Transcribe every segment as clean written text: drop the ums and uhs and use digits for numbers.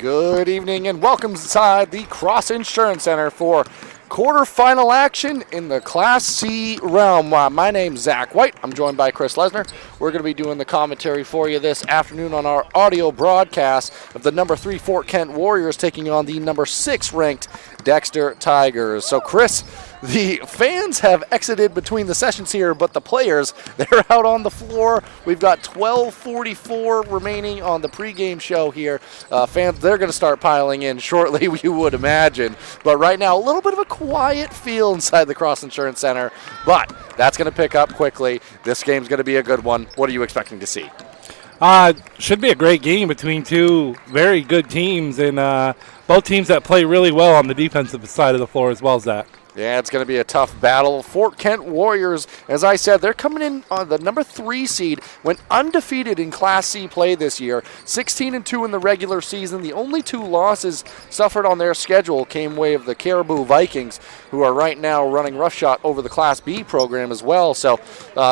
Good evening and welcome inside the Cross Insurance Center for quarterfinal action in the Class C realm. My name's Zach White. I'm joined by Chris Lesnar. We're going to be doing the commentary for you this afternoon on our audio broadcast of the number 3 Fort Kent Warriors taking on the number 6 ranked Dexter Tigers. So Chris, the fans have exited between the sessions here, but the players, they're out on the floor. We've got 12:44 remaining on the pregame show here. Fans, they're going to start piling in shortly, you would imagine. But right now, a little bit of a quiet feel inside the Cross Insurance Center, but that's going to pick up quickly. This game's going to be a good one. What are you expecting to see? Should be a great game between two very good teams, and both teams that play really well on the defensive side of the floor as well, Zach. Yeah, it's going to be a tough battle. Fort Kent Warriors, as I said, they're coming in on the number 3 seed, went undefeated in Class C play this year, 16-2 in the regular season. The only 2 losses suffered on their schedule came way of the Caribou Vikings, who are right now running roughshod over the Class B program as well. So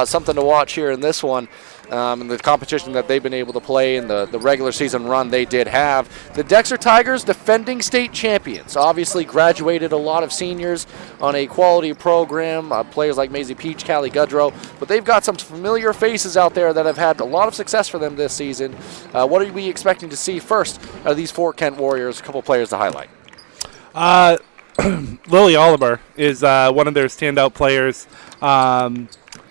something to watch here in this one. And the competition that they've been able to play in the regular season run they did have. The Dexter Tigers, defending state champions, obviously graduated a lot of seniors on a quality program, players like Maisie Peach, Callie Goodrow, but they've got some familiar faces out there that have had a lot of success for them this season. What are we expecting to see first out of these Fort Kent Warriors? A couple players to highlight. Lily Oliver is one of their standout players.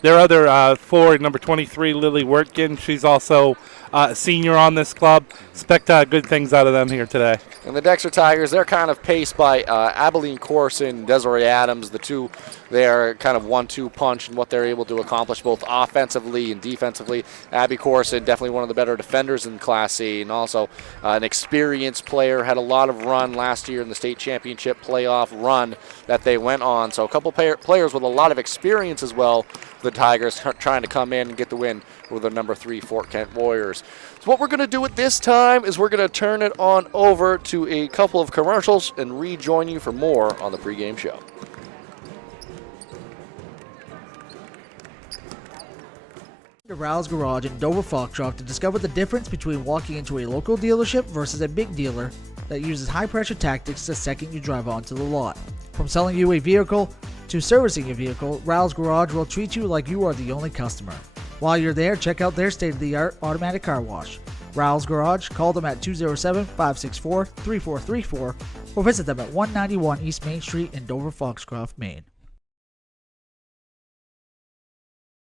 Their other forward, number 23, Lily Wertgen, she's also a senior on this club. Expect good things out of them here today. And the Dexter Tigers, they're kind of paced by Abilene Corson, Desiree Adams. The two, they are kind of 1-2 punch in what they're able to accomplish both offensively and defensively. Abby Corson, definitely one of the better defenders in Class C, and also an experienced player, had a lot of run last year in the state championship playoff run that they went on. So a couple players with a lot of experience as well. The Tigers trying to come in and get the win with the number 3 Fort Kent Warriors. So what we're going to do at this time is we're going to turn it on over to a couple of commercials and rejoin you for more on the pregame show. To Rouse Garage in Dover Foxcroft to discover the difference between walking into a local dealership versus a big dealer that uses high-pressure tactics the second you drive onto the lot. From selling you a vehicle to servicing a vehicle, Rouse Garage will treat you like you are the only customer. While you're there, check out their state-of-the-art automatic car wash. Rouse Garage, call them at 207-564-3434 or visit them at 191 East Main Street in Dover Foxcroft, Maine.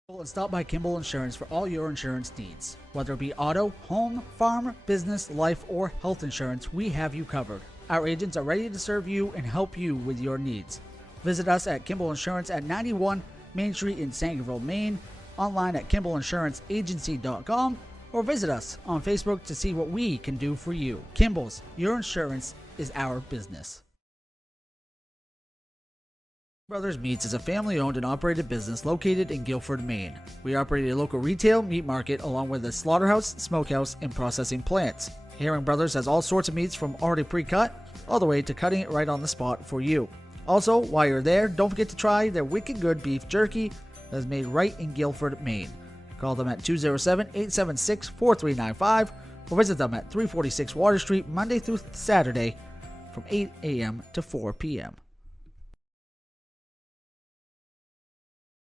And stop by Kimball Insurance for all your insurance needs. Whether it be auto, home, farm, business, life, or health insurance, we have you covered. Our agents are ready to serve you and help you with your needs. Visit us at Kimball Insurance at 91 Main Street in Sangerville, Maine, online at KimballInsuranceAgency.com, or visit us on Facebook to see what we can do for you. Kimball's, your insurance is our business. Brothers Meats is a family-owned and operated business located in Guilford, Maine. We operate a local retail meat market along with a slaughterhouse, smokehouse, and processing plants. Herring Brothers has all sorts of meats from already pre-cut all the way to cutting it right on the spot for you. Also, while you're there, don't forget to try their wicked good beef jerky that is made right in Guilford, Maine. Call them at 207-876-4395 or visit them at 346 Water Street Monday through Saturday from 8 a.m. to 4 p.m.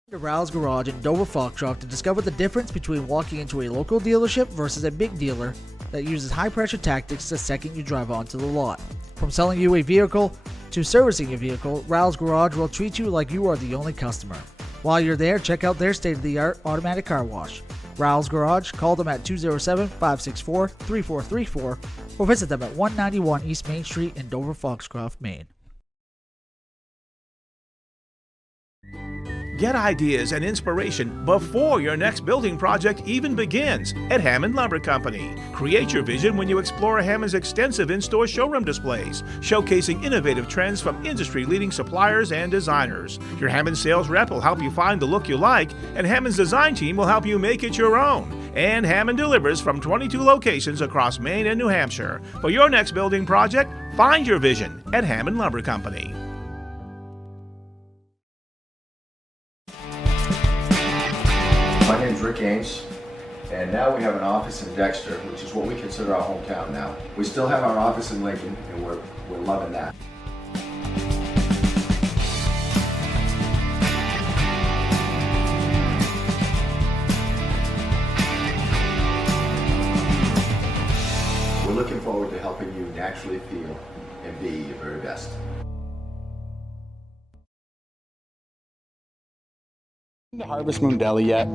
To Rouse Garage in Dover Foxcroft to discover the difference between walking into a local dealership versus a big dealer that uses high-pressure tactics the second you drive onto the lot. From selling you a vehicle to servicing a vehicle, Rouse Garage will treat you like you are the only customer. While you're there, check out their state-of-the-art automatic car wash. Rouse Garage, call them at 207-564-3434 or visit them at 191 East Main Street in Dover Foxcroft, Maine. Get ideas and inspiration before your next building project even begins at Hammond Lumber Company. Create your vision when you explore Hammond's extensive in-store showroom displays, showcasing innovative trends from industry-leading suppliers and designers. Your Hammond sales rep will help you find the look you like, and Hammond's design team will help you make it your own. And Hammond delivers from 22 locations across Maine and New Hampshire. For your next building project, find your vision at Hammond Lumber Company. My name is Rick Ames, And now we have an office in Dexter, which is what we consider our hometown now. We still have our office in Lincoln, and we're loving that. We're looking forward to helping you naturally feel and be your very best. To Harvest Moon Deli yet?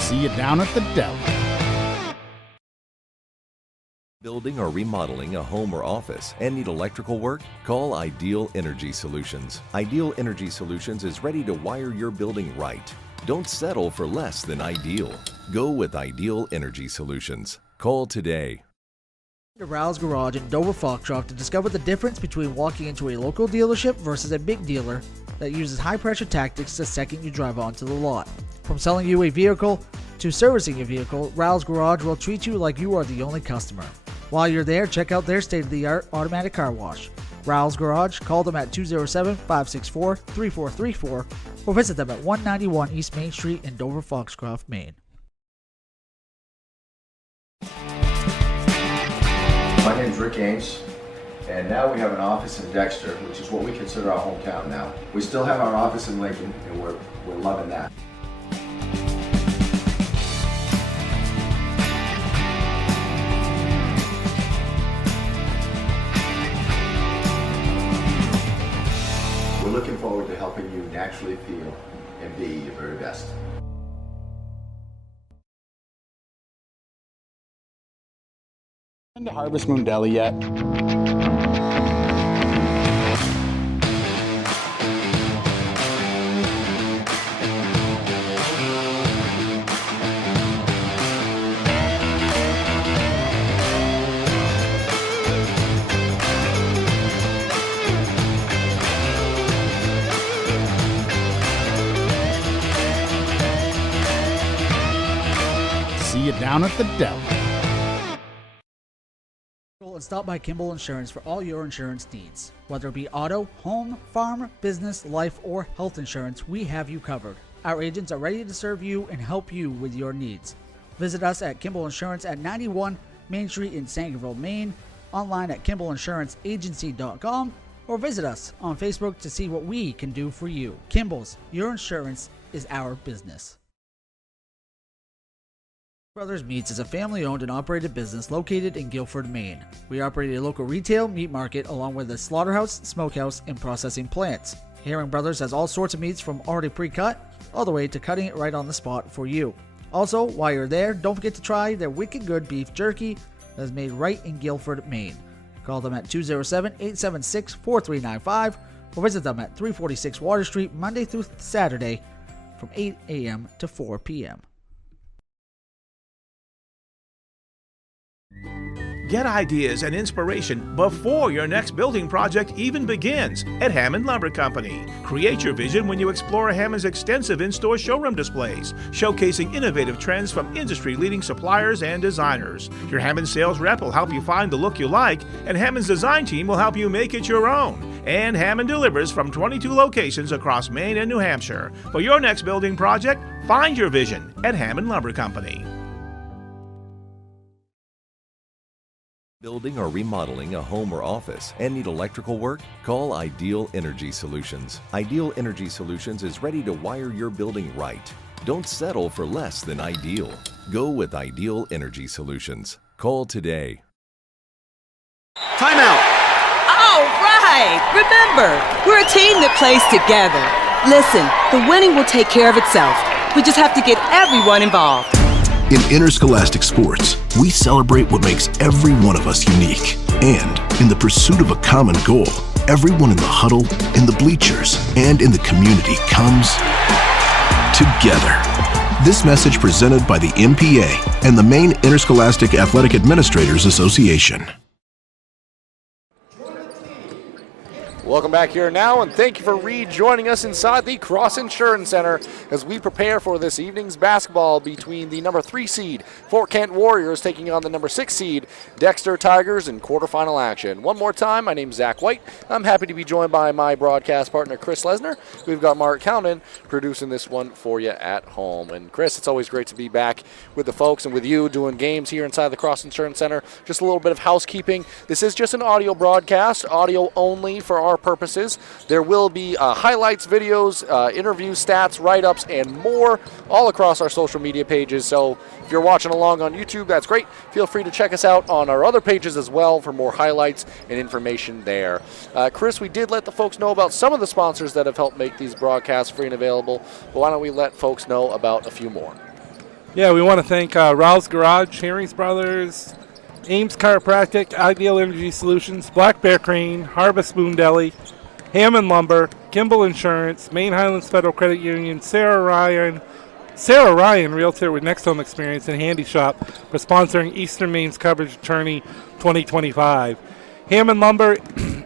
See you down at the deli. Building or remodeling a home or office and need electrical work? Call Ideal Energy Solutions. Ideal Energy Solutions is ready to wire your building right. Don't settle for less than ideal. Go with Ideal Energy Solutions. Call today. To Rouse Garage in Dover Foxcroft to discover the difference between walking into a local dealership versus a big dealer that uses high-pressure tactics the second you drive onto the lot. From selling you a vehicle to servicing your vehicle, Rouse Garage will treat you like you are the only customer. While you're there, check out their state-of-the-art automatic car wash. Rouse Garage, call them at 207-564-3434 or visit them at 191 East Main Street in Dover Foxcroft, Maine. My name's Rick Ames, and now we have an office in Dexter, which is what we consider our hometown now. We still have our office in Lincoln, and we're loving that. We're looking forward to helping you naturally feel and be your very best. To Harvest Moon Deli yet? See you down at the deli. And stop by Kimball Insurance for all your insurance needs. Whether it be auto, home, farm, business, life, or health insurance, we have you covered. Our agents are ready to serve you and help you with your needs. Visit us at Kimball Insurance at 91 Main Street in Sangerville, Maine, online at KimballInsuranceAgency.com, or visit us on Facebook to see what we can do for you. Kimball's, your insurance is our business. Brothers Meats is a family-owned and operated business located in Guilford, Maine. We operate a local retail meat market along with a slaughterhouse, smokehouse, and processing plants. Herring Brothers has all sorts of meats from already pre-cut all the way to cutting it right on the spot for you. Also, while you're there, don't forget to try their wicked good beef jerky that is made right in Guilford, Maine. Call them at 207-876-4395 or visit them at 346 Water Street Monday through Saturday from 8 a.m. to 4 p.m. Get ideas and inspiration before your next building project even begins at Hammond Lumber Company. Create your vision when you explore Hammond's extensive in-store showroom displays, showcasing innovative trends from industry-leading suppliers and designers. Your Hammond sales rep will help you find the look you like, and Hammond's design team will help you make it your own. And Hammond delivers from 22 locations across Maine and New Hampshire. For your next building project, find your vision at Hammond Lumber Company. Building or remodeling a home or office and need electrical work? Call Ideal Energy Solutions. Ideal Energy Solutions is ready to wire your building right. Don't settle for less than ideal. Go with Ideal Energy Solutions. Call today. Timeout! All right! Remember, we're a team that plays together. Listen, the winning will take care of itself. We just have to get everyone involved. In interscholastic sports, we celebrate what makes every one of us unique. And in the pursuit of a common goal, everyone in the huddle, in the bleachers, and in the community comes together. This message presented by the MPA and the Maine Interscholastic Athletic Administrators Association. Welcome back here now, and thank you for rejoining us inside the Cross Insurance Center as we prepare for this evening's basketball between the number 3 seed Fort Kent Warriors taking on the number 6 seed Dexter Tigers in quarterfinal action. One more time, my name's Zach White. I'm happy to be joined by my broadcast partner, Chris Lesner. We've got Mark Cownan producing this one for you at home. And Chris, it's always great to be back with the folks and with you doing games here inside the Cross Insurance Center. Just a little bit of housekeeping. This is just an audio broadcast, audio only for our purposes. There will be highlights, videos, interviews, stats, write-ups, and more all across our social media pages. So if you're watching along on YouTube, that's great. Feel free to check us out on our other pages as well for more highlights and information there. Chris, we did let the folks know about some of the sponsors that have helped make these broadcasts free and available, but why don't we let folks know about a few more? Yeah, we want to thank Raoul's Garage, Herring's Brothers, Ames Chiropractic, Ideal Energy Solutions, Black Bear Crane, Harvest Moon Deli, Hammond Lumber, Kimball Insurance, Main Highlands Federal Credit Union, Sarah Ryan, Realtor with Next Home Experience, and Handy Shop for sponsoring Eastern Maine's Coverage Attorney 2025. Hammond Lumber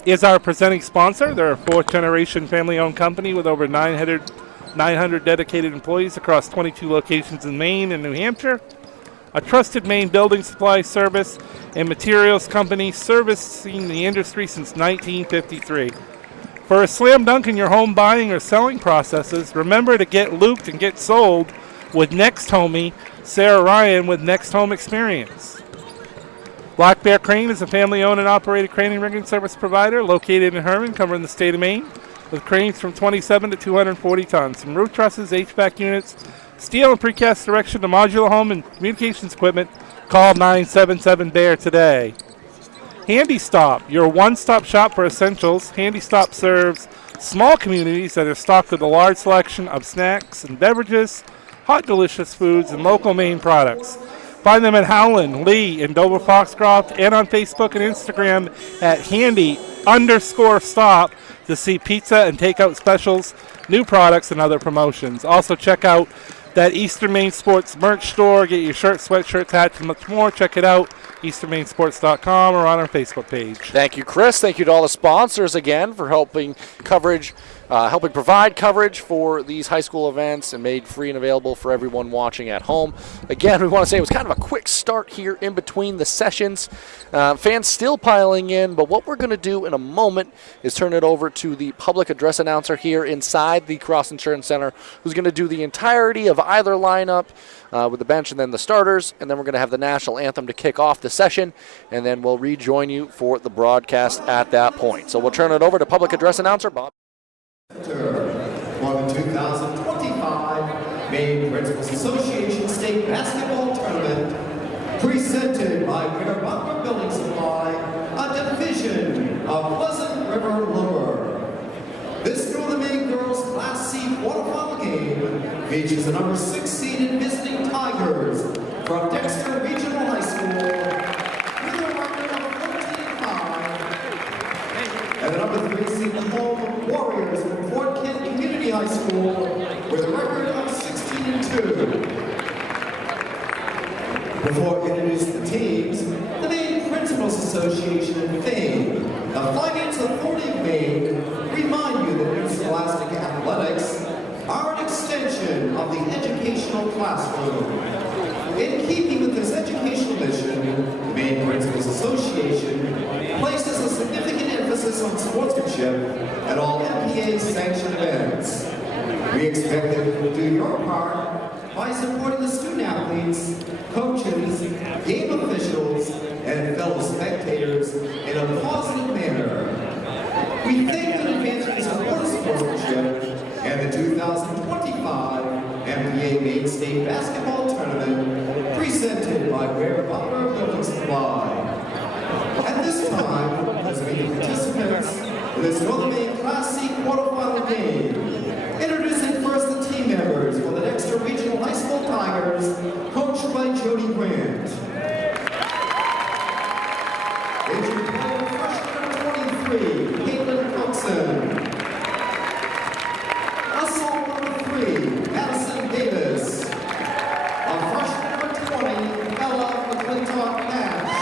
is our presenting sponsor. They're a fourth-generation family-owned company with over 900 dedicated employees across 22 locations in Maine and New Hampshire. A trusted Maine building supply service and materials company servicing the industry since 1953. For a slam dunk in your home buying or selling processes, remember to get looped and get sold with Next Homie, Sarah Ryan with Next Home Experience. Black Bear Crane is a family-owned and operated crane and rigging service provider located in Herman, covering the state of Maine, with cranes from 27 to 240 tons, from roof trusses, HVAC units, steel and precast erection to modular home and communications equipment. Call 977-BEAR today. Handy Stop, your one-stop shop for essentials. Handy Stop serves small communities that are stocked with a large selection of snacks and beverages, hot, delicious foods, and local Maine products. Find them at Howland, Lee, and Dover Foxcroft, and on Facebook and Instagram at Handy_Stop to see pizza and takeout specials, new products, and other promotions. Also check out that Eastern Maine Sports merch store. Get your shirts, sweatshirts, hats, and much more. Check it out, easternmainesports.com, or on our Facebook page. Thank you, Chris. Thank you to all the sponsors again for helping provide coverage for these high school events and made free and available for everyone watching at home. Again, we want to say it was kind of a quick start here in between the sessions. Fans still piling in, but what we're going to do in a moment is turn it over to the public address announcer here inside the Cross Insurance Center, who's going to do the entirety of either lineup with the bench and then the starters, and then we're going to have the national anthem to kick off the session, and then we'll rejoin you for the broadcast at that point. So we'll turn it over to public address announcer Bob. For the 2025 Maine Principals Association State Basketball Tournament, presented by Ware Butler Building Supply, a division of Pleasant River Lumber. This Northern Maine Girls Class C quarterfinal game features the number 6 seeded visiting Tigers from Dexter Regional High School with a record of 14-5, and the number 3 seeded home Warriors from Fort Kent Community High School with a record of 16-2. Before we introduce the teams, the Maine Principals Association and FAME, the Finance Authority of Maine, remind you that interscholastic athletics are an extension of the educational classroom. In keeping with this educational mission, the Maine Principals Association places a significant emphasis on sportsmanship at all MPA-sanctioned events. We expect that you will do your part by supporting the student athletes, coaches, game officials, and fellow spectators in a positive manner. We thank you in advance for your support of sportsmanship and the 2025 MPA Maine State Basketball Tournament presented by Ware Butler Building Supply. At this time, let's meet the participants in this Northern Maine Class C quarterfinal game. Introducing first the team members for the Dexter Regional High School Tigers, coached by Jody Grant. Injured player freshman number 23, Caitlin Coxon. Assault number 3, Madison Davis. A freshman number 20, Ella McClintock Nash.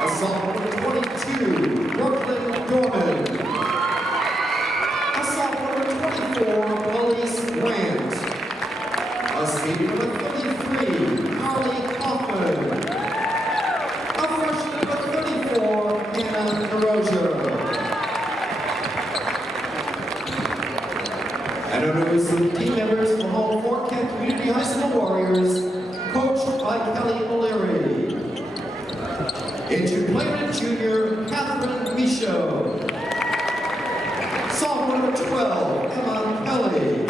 A Assault number 22, Brooklyn Dorman. Assault number 24, Elise Grant. A senior number 33, Harley Kaufman. A freshman number 34, Anna DeRozier. And introducing team members from all Fort Kent Community High School Warriors, coached by Kelly O'Leary. Into player junior, Catherine Michaud. Sophomore number 12, Emma Kelly.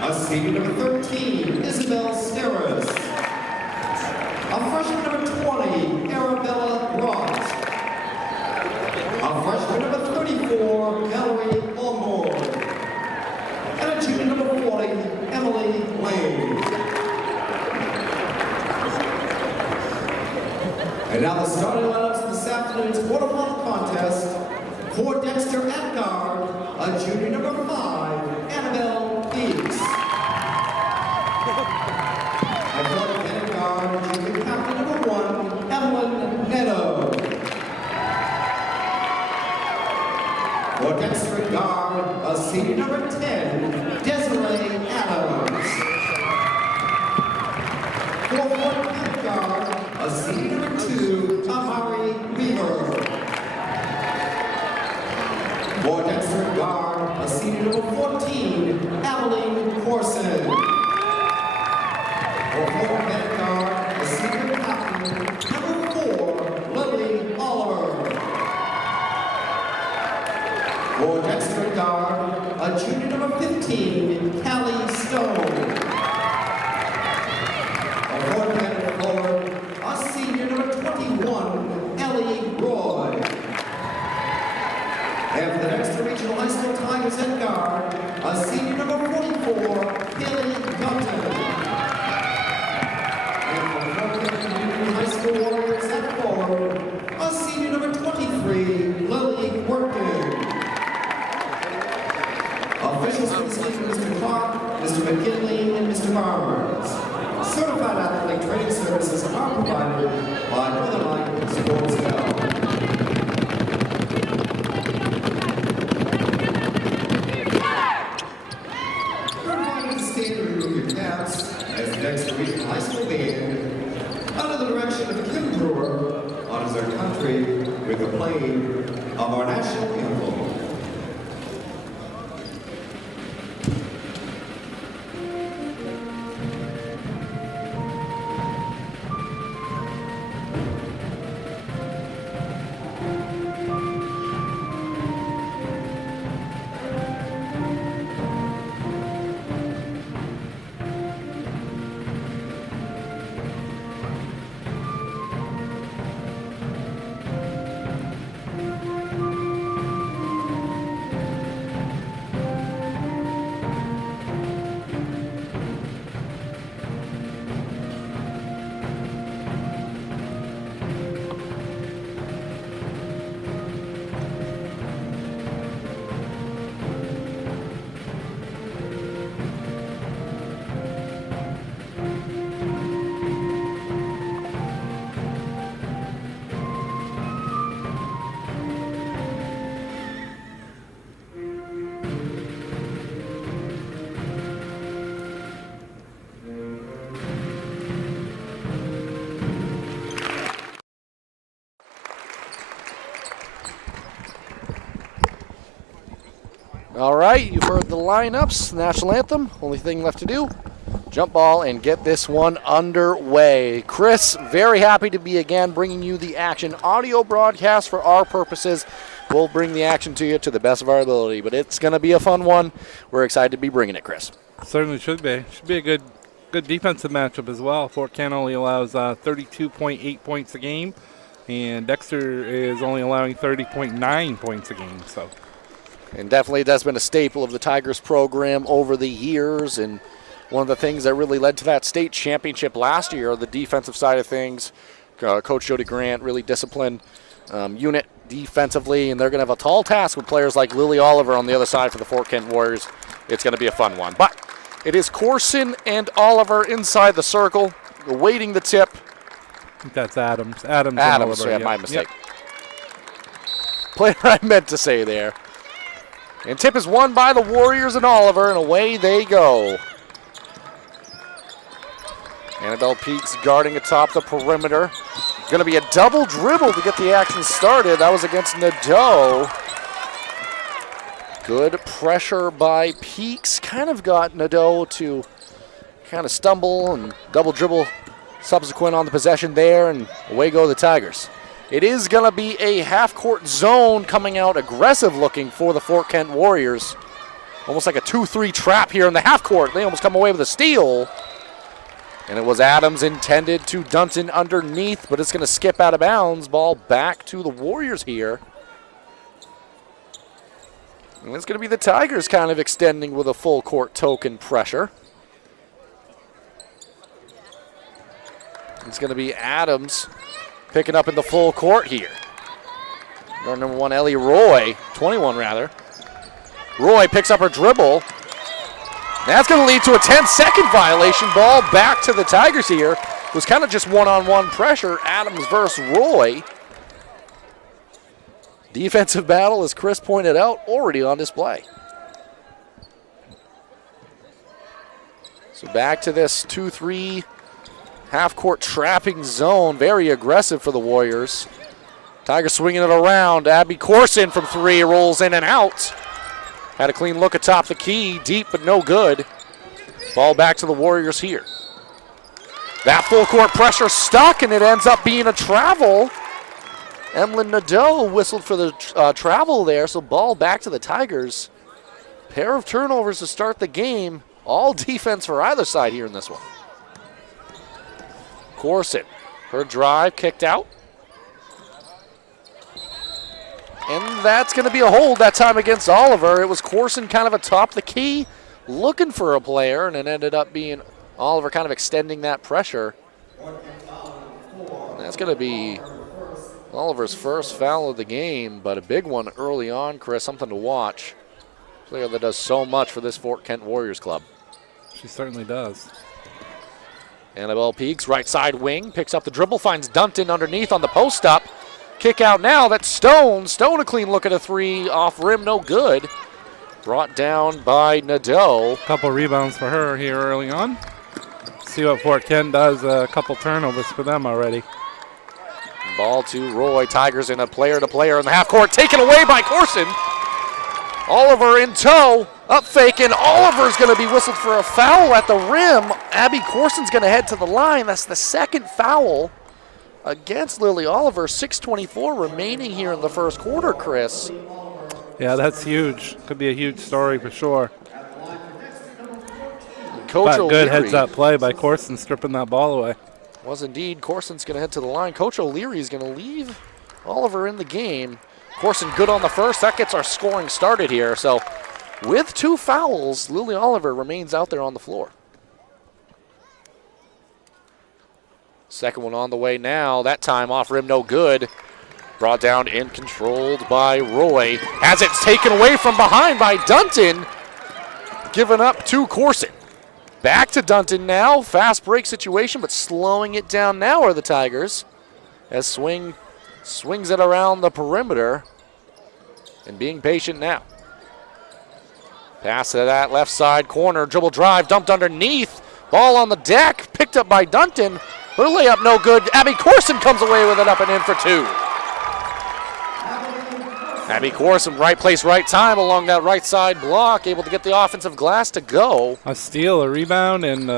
A senior number 13, Isabel Steris. A freshman number 20, Arabella Roth. A freshman number 34, Mallory Allmore. And a junior number 40, Emily Lane. And now the starting lineups of this afternoon's quarterfinal contest. For Dexter at guard, a junior number 5, Annabelle Deeks. And for the at guard, junior captain number 1, Evelyn Neto. For Dexter at guard, a senior number 10, Desiree Adams. For Fort Kent guard, a senior number 2, Amari Weaver. For Dexter guard, a senior number 14, Abilene Corson. For Fort Kent guard, a senior captain, number 4, Lily Oliver. For Dexter guard, a junior number 15, Callie Stone. For Fort Kent forward, a senior number 21, Ellie Roy. And for the Dexter Regional High School Tigers at guard, a senior number 44, Haley Gunton. And for the Fort Kent Community High School Warriors at forward, a senior number 23, Lily Working. Officials for this league are Mr. Clark, Mr. McKinley, and Mr. Barnes. Certified athletic training services are provided by Northern Light Sports Bell. Everybody stand and remove your caps as the Dexter Regional High School band, under the direction of Kim Brewer, honors our country with the playing of our national anthem. All right, you've heard the lineups, national anthem. Only thing left to do, jump ball and get this one underway. Chris, very happy to be again bringing you the action audio broadcast for our purposes. We'll bring the action to you to the best of our ability, but it's going to be a fun one. We're excited to be bringing it, Chris. Certainly should be. Should be a good defensive matchup as well. Fort Kent only allows 32.8 points a game, and Dexter is only allowing 30.9 points a game. So. And definitely that's been a staple of the Tigers program over the years, and one of the things that really led to that state championship last year, the defensive side of things. Coach Jody Grant really disciplined unit defensively, and they're going to have a tall task with players like Lily Oliver on the other side for the Fort Kent Warriors. It's going to be a fun one. But it is Corson and Oliver inside the circle, awaiting the tip. think that's Adams. Adams, Adams, and Oliver, yeah, my mistake. Yep. Player I meant to say there. And tip is won by the Warriors and Oliver, and away they go. Annabelle Peaks guarding atop the perimeter. Going to be a double dribble to get the action started. That was against Nadeau. Good pressure by Peaks. Kind of got Nadeau to kind of stumble and double dribble subsequent on the possession there, and away go the Tigers. It is going to be a half-court zone coming out aggressive looking for the Fort Kent Warriors. Almost like a 2-3 trap here in the half court. They almost come away with a steal. And it was Adams intended to Dunton underneath, but it's going to skip out of bounds. Ball back to the Warriors here. And it's going to be the Tigers kind of extending with a full court token pressure. It's going to be Adams picking up in the full court here. Guard number 1, Ellie Roy, 21 rather. Roy picks up her dribble. That's going to lead to a 10-second violation. Ball back to the Tigers here. It was kind of just one-on-one pressure. Adams versus Roy. Defensive battle, as Chris pointed out, already on display. So back to this 2-3 half-court trapping zone. Very aggressive for the Warriors. Tigers swinging it around. Abby Corson from 3 rolls in and out. Had a clean look atop the key. Deep, but no good. Ball back to the Warriors here. That full-court pressure stuck, and it ends up being a travel. Emlyn Nadeau whistled for the travel there, so ball back to the Tigers. Pair of turnovers to start the game. All defense for either side here in this one. Corson, her drive kicked out. And that's going to be a hold that time against Oliver. It was Corson kind of atop the key, looking for a player, and it ended up being Oliver kind of extending that pressure. And that's going to be Oliver's first foul of the game, but a big one early on, Chris, something to watch. Player that does so much for this Fort Kent Warriors club. She certainly does. Annabelle Peaks, right side wing, picks up the dribble, finds Dunton underneath on the post up. Kick out now, that's Stone. Stone a clean look at a 3 off rim, no good. Brought down by Nadeau. Couple rebounds for her here early on. See what Fort Kent does, a couple turnovers for them already. Ball to Roy, Tigers in a player-to-player in the half court, taken away by Corson. Oliver in tow, up fake, and Oliver's gonna be whistled for a foul at the rim. Abby Corson's gonna head to the line. That's the second foul against Lily Oliver. 6:24 remaining here in the first quarter, Chris. Yeah, that's huge. Could be a huge story for sure. Coach But good O'Leary, heads-up play by Corson, stripping that ball away. was indeed. Corson's going to head to the line. Coach O'Leary is going to leave Oliver in the game. Corson good on the first. That gets our scoring started here. So with 2 fouls, Lily Oliver remains out there on the floor. Second one on the way now. That time off rim, no good. Brought down and controlled by Roy. As it's taken away from behind by Dunton. Given up to Corson. Back to Dunton now. Fast break situation, but slowing it down now are the Tigers. As swings it around the perimeter. And being patient now. Pass to that left side corner. Dribble drive, dumped underneath. Ball on the deck, picked up by Dunton. Her layup no good. Abby Corson comes away with it up and in for 2. Abby Corson, right place, right time along that right side block, able to get the offensive glass to go. A steal, a rebound, and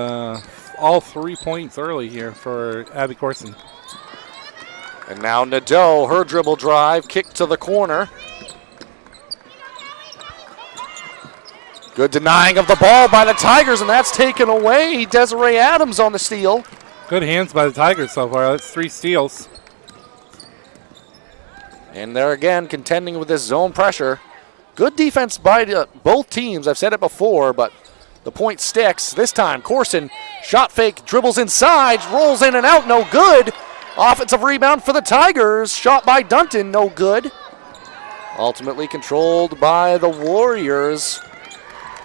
all 3 points early here for Abby Corson. And now Nadeau, her dribble drive, kick to the corner. Good denying of the ball by the Tigers, and that's taken away. Desiree Adams on the steal. Good hands by the Tigers so far. That's 3 steals. And they're again contending with this zone pressure. Good defense by both teams. I've said it before, but the point sticks. This time, Corson, shot fake, dribbles inside, rolls in and out, no good. Offensive rebound for the Tigers. Shot by Dunton, no good. Ultimately controlled by the Warriors.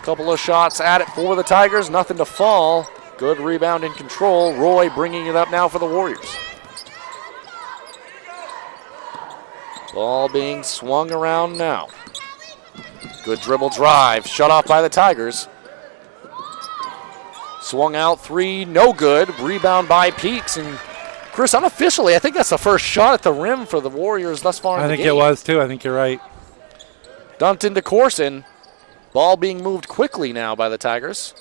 Couple of shots at it for the Tigers, nothing to fall. Good rebound and control. Roy bringing it up now for the Warriors. Ball being swung around now. Good dribble drive, shut off by the Tigers. Swung out three, no good. Rebound by Peaks. And Chris, unofficially, I think that's the first shot at the rim for the Warriors thus far in the game. I think it was too. I think you're right. Dumped into Corson. Ball being moved quickly now by the Tigers.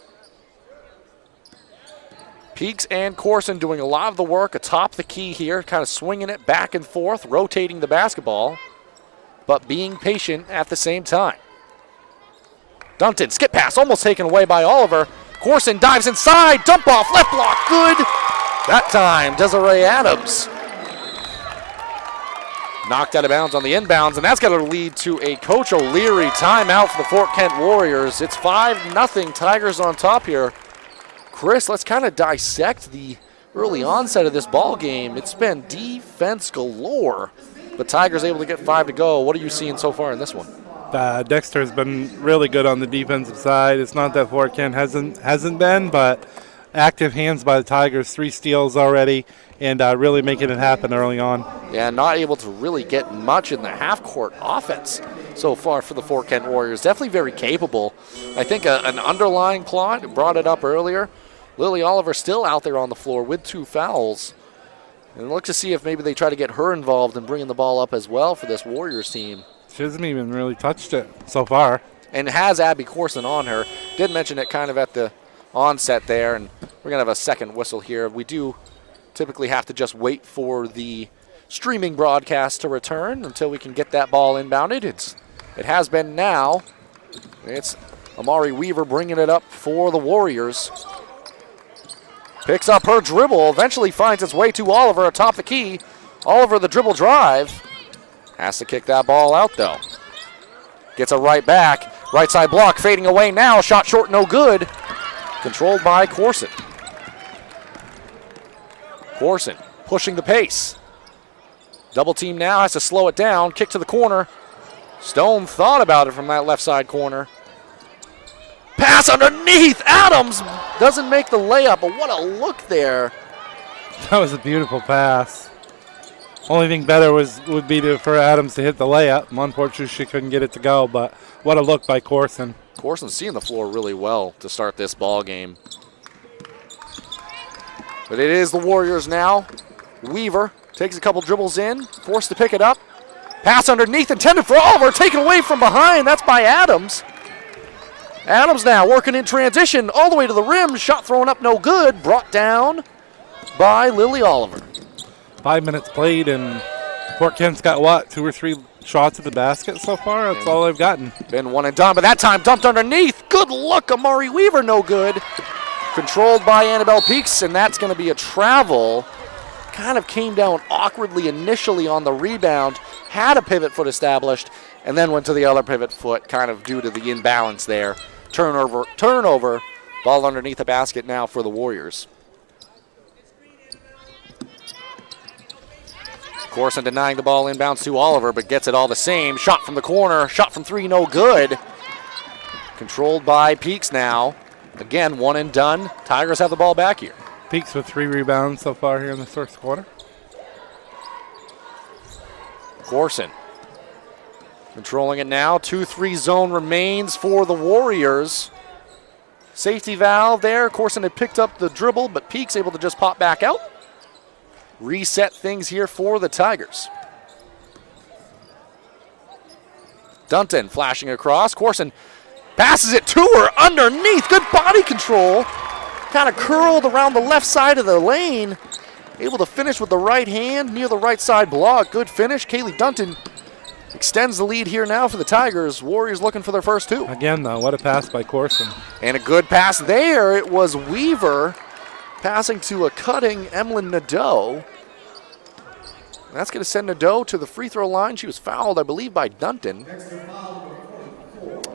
Peaks and Corson doing a lot of the work atop the key here, kind of swinging it back and forth, rotating the basketball, but being patient at the same time. Dunton, skip pass, almost taken away by Oliver. Corson dives inside, dump off, left block, good. That time, Desiree Adams. Knocked out of bounds on the inbounds, and that's going to lead to a Coach O'Leary timeout for the Fort Kent Warriors. It's 5-0, Tigers on top here. Chris, let's kind of dissect the early onset of this ball game. It's been defense galore, but Tigers able to get 5 to go. What are you seeing so far in this one? Dexter has been really good on the defensive side. It's not that Fort Kent hasn't been, but active hands by the Tigers, 3 steals already, and really making it happen early on. Yeah, not able to really get much in the half-court offense so far for the Fort Kent Warriors. Definitely very capable. I think an underlying plot, brought it up earlier, Lily Oliver still out there on the floor with 2 fouls. And look to see if maybe they try to get her involved in bringing the ball up as well for this Warriors team. She hasn't even really touched it so far. And has Abby Corson on her. Did mention it kind of at the onset there, and we're going to have a second whistle here. We do typically have to just wait for the streaming broadcast to return until we can get that ball inbounded. It has been now. It's Amari Weaver bringing it up for the Warriors. Picks up her dribble, eventually finds its way to Oliver atop the key. Oliver, the dribble drive. Has to kick that ball out, though. Gets a right back. Right side block fading away now. Shot short, no good. Controlled by Corson. Corson pushing the pace. Double team now, has to slow it down. Kick to the corner. Stone thought about it from that left side corner. Pass underneath. Adams doesn't make the layup, but what a look there. That was a beautiful pass. Only thing better would be for Adams to hit the layup. Unfortunately, she couldn't get it to go, but what a look by Corson. Corson's seeing the floor really well to start this ball game. But it is the Warriors now. Weaver takes a couple dribbles in, forced to pick it up. Pass underneath, intended for Oliver, taken away from behind. That's by Adams. Adams now working in transition all the way to the rim. Shot thrown up, no good. Brought down by Lily Oliver. 5 minutes played, and Fort Kent's got what, 2 or 3 shots at the basket so far? That's all they've gotten. Been one and done, but that time dumped underneath. Good look, Amari Weaver, no good. Controlled by Annabelle Peaks, and that's going to be a travel. Kind of came down awkwardly initially on the rebound, had a pivot foot established, and then went to the other pivot foot, kind of due to the imbalance there. Turnover, ball underneath the basket now for the Warriors. Corson denying the ball inbounds to Oliver, but gets it all the same. Shot from the corner, shot from 3, no good. Controlled by Peaks now. Again, one and done. Tigers have the ball back here. Peaks with 3 rebounds so far here in the first quarter. Corson controlling it now. 2-3 zone remains for the Warriors. Safety valve there. Corson had picked up the dribble, but Peaks able to just pop back out. Reset things here for the Tigers. Dunton flashing across. Corson passes it to her underneath. Good body control. Kind of curled around the left side of the lane. Able to finish with the right hand near the right side block. Good finish. Kaylee Dunton extends the lead here now for the Tigers. Warriors looking for their first 2. Again, though, what a pass by Corson. And a good pass there. It was Weaver passing to a cutting Emlyn Nadeau. That's going to send Nadeau to the free throw line. She was fouled, I believe, by Dunton.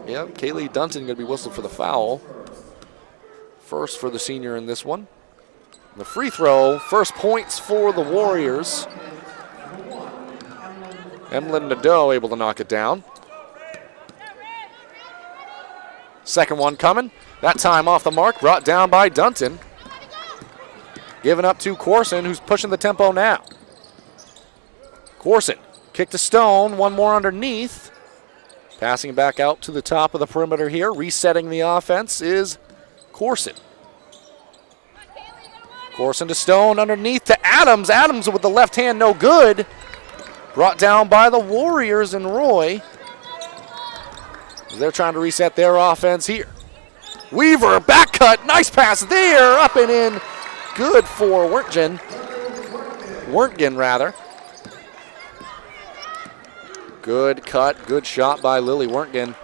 Yep, Kaylee Dunton going to be whistled for the foul. First for the senior in this one. The free throw, first points for the Warriors. Emlyn Nadeau able to knock it down. Second one coming. That time off the mark, brought down by Dunton. Given up to Corson, who's pushing the tempo now. Corson Kick to Stone, one more underneath. Passing it back out to the top of the perimeter here. Resetting the offense is Corson. Corson to Stone, underneath to Adams. Adams with the left hand, no good. Brought down by the Warriors and Roy. They're trying to reset their offense here. Weaver, back cut, nice pass there, up and in. Good for Wertgen. Good cut, good shot by Lily Wertgen.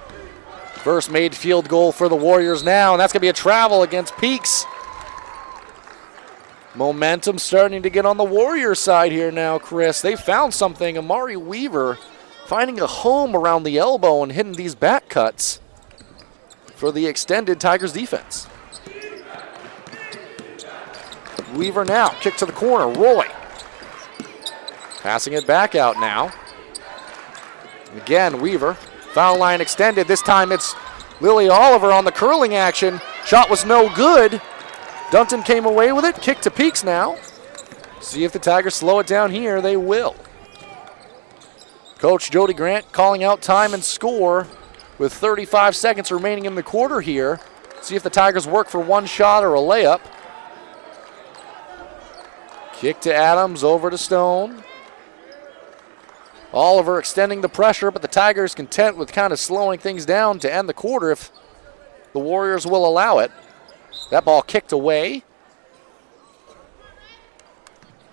First made field goal for the Warriors now, and that's going to be a travel against Peaks. Momentum starting to get on the Warriors side here now, Chris. They found something. Amari Weaver finding a home around the elbow and hitting these back cuts for the extended Tigers defense. Weaver now, kick to the corner, Roy. Passing it back out now. Again, Weaver, foul line extended. This time it's Lily Oliver on the curling action. Shot was no good. Dunton came away with it, kick to Peaks now. See if the Tigers slow it down here, they will. Coach Jody Grant calling out time and score with 35 seconds remaining in the quarter here. See if the Tigers work for one shot or a layup. Kick to Adams, over to Stone. Oliver extending the pressure, but the Tigers content with kind of slowing things down to end the quarter if the Warriors will allow it. That ball kicked away.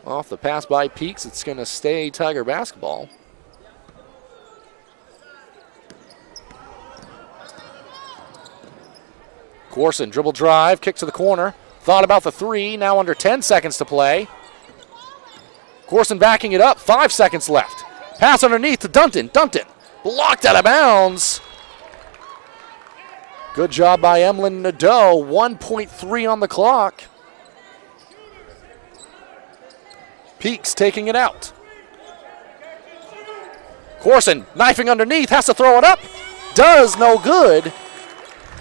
Off the pass by Peaks, it's going to stay Tiger basketball. Corson, dribble drive, kick to the corner. Thought about the three, now under 10 seconds to play. Corson backing it up, 5 seconds left. Pass underneath to Dunton. Dunton blocked out of bounds. Good job by Emlyn Nadeau. 1.3 on the clock. Peaks taking it out. Corson knifing underneath, has to throw it up. Does, no good.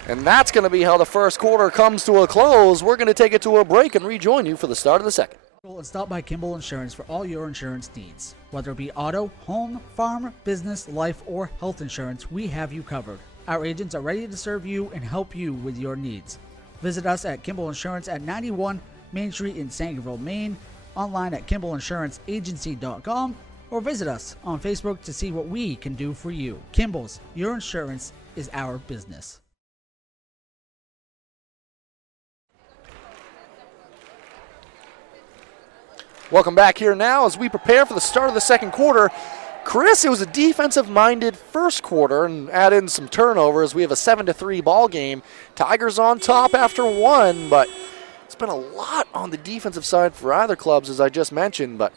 And that's going to be how the first quarter comes to a close. We're going to take it to a break and rejoin you for the start of the second. And stop by Kimball Insurance for all your insurance needs. Whether it be auto, home, farm, business, life, or health insurance, we have you covered. Our agents are ready to serve you and help you with your needs. Visit us at Kimball Insurance at 91 Main Street in Sangerville, Maine, online at KimballInsuranceAgency.com, or visit us on Facebook to see what we can do for you. Kimball's, your insurance is our business. Welcome back here now as we prepare for the start of the second quarter. Chris, it was a defensive-minded first quarter and add in some turnovers. We have a 7-3 ball game. Tigers on top after one, but it's been a lot on the defensive side for either clubs, as I just mentioned. But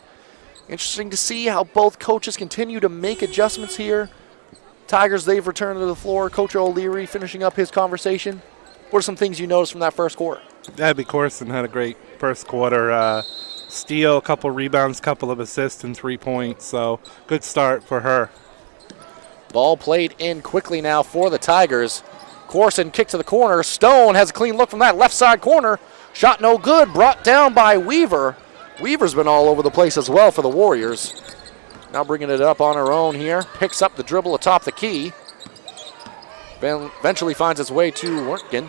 interesting to see how both coaches continue to make adjustments here. Tigers, they've returned to the floor. Coach O'Leary finishing up his conversation. What are some things you noticed from that first quarter? Abby Corson had a great first quarter. Steal, a couple rebounds, couple of assists, and 3 points. So good start for her. Ball played in quickly now for the Tigers. Corson kick to the corner. Stone has a clean look from that left side corner. Shot no good, brought down by Weaver. Weaver's been all over the place as well for the Warriors. Now bringing it up on her own here. Picks up the dribble atop the key. Eventually finds its way to Wertgen.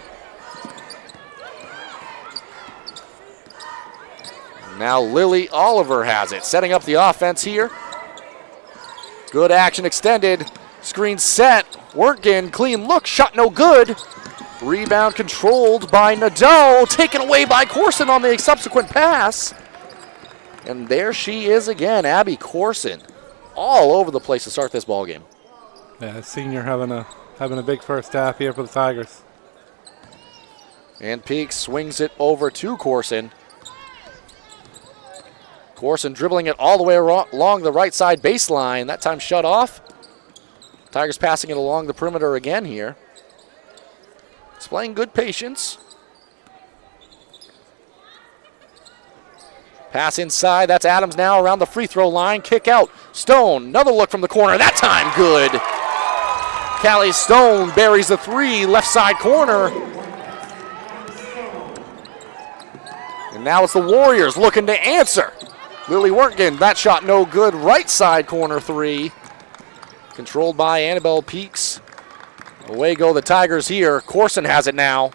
Now Lily Oliver has it, setting up the offense here. Good action extended. Screen set. Wertgen, clean look, shot no good. Rebound controlled by Nadeau, taken away by Corson on the subsequent pass. And there she is again, Abby Corson, all over the place to start this ball game. Yeah, senior having a big first half here for the Tigers. And Peak swings it over to Corson. Corson dribbling it all the way along the right side baseline. That time shut off. Tigers passing it along the perimeter again here. Displaying good patience. Pass inside. That's Adams now around the free throw line. Kick out. Stone. Another look from the corner. That time good. Callie Stone buries the three. Left side corner. And now it's the Warriors looking to answer. Lily Wortgen, that shot no good. Right side corner three. Controlled by Annabelle Peaks. Away go the Tigers here. Corson has it now.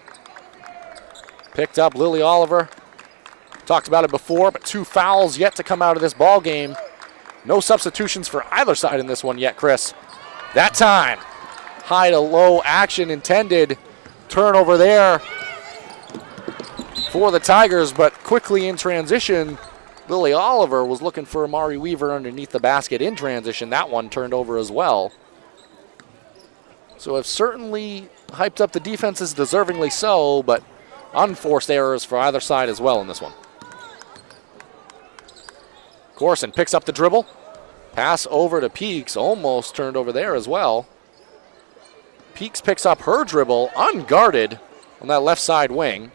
Picked up Lily Oliver. Talked about it before, but 2 fouls yet to come out of this ball game. No substitutions for either side in this one yet, Chris. That time, high to low action intended. Turnover there for the Tigers, but quickly in transition, Lily Oliver was looking for Amari Weaver underneath the basket in transition. That one turned over as well. So have certainly hyped up the defenses, deservingly so, but unforced errors for either side as well in this one. Corson picks up the dribble. Pass over to Peaks, almost turned over there as well. Peaks picks up her dribble, unguarded on that left side wing.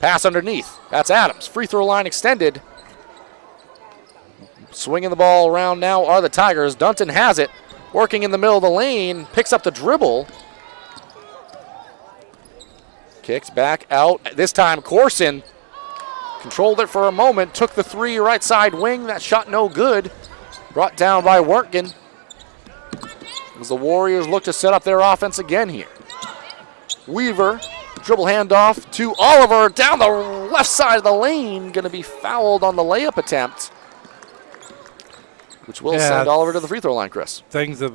Pass underneath, that's Adams. Free throw line extended. Swinging the ball around now are the Tigers. Dunton has it, working in the middle of the lane, picks up the dribble. Kicks back out, this time Corson controlled it for a moment, took the three right side wing, that shot no good. Brought down by Wortgen. As the Warriors look to set up their offense again here. Weaver, dribble handoff to Oliver down the left side of the lane. Going to be fouled on the layup attempt, which will send Oliver to the free throw line, Chris. Things of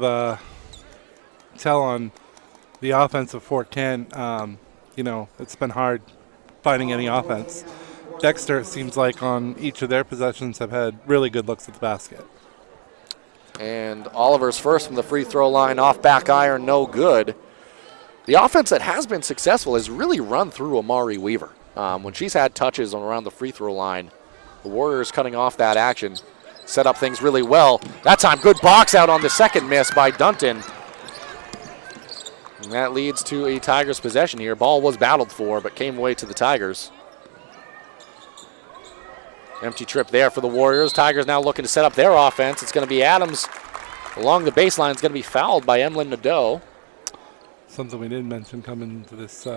tell on the offense of Fort Kent. You know, it's been hard finding any offense. Dexter, it seems like on each of their possessions, have had really good looks at the basket. And Oliver's first from the free throw line off back iron, no good. The offense that has been successful has really run through Amari Weaver. When she's had touches on around the free throw line, the Warriors cutting off that action set up things really well. That time, good box out on the second miss by Dunton. And that leads to a Tigers possession here. Ball was battled for, but came away to the Tigers. Empty trip there for the Warriors. Tigers now looking to set up their offense. It's going to be Adams along the baseline. It's going to be fouled by Emlyn Nadeau. Something we didn't mention coming to this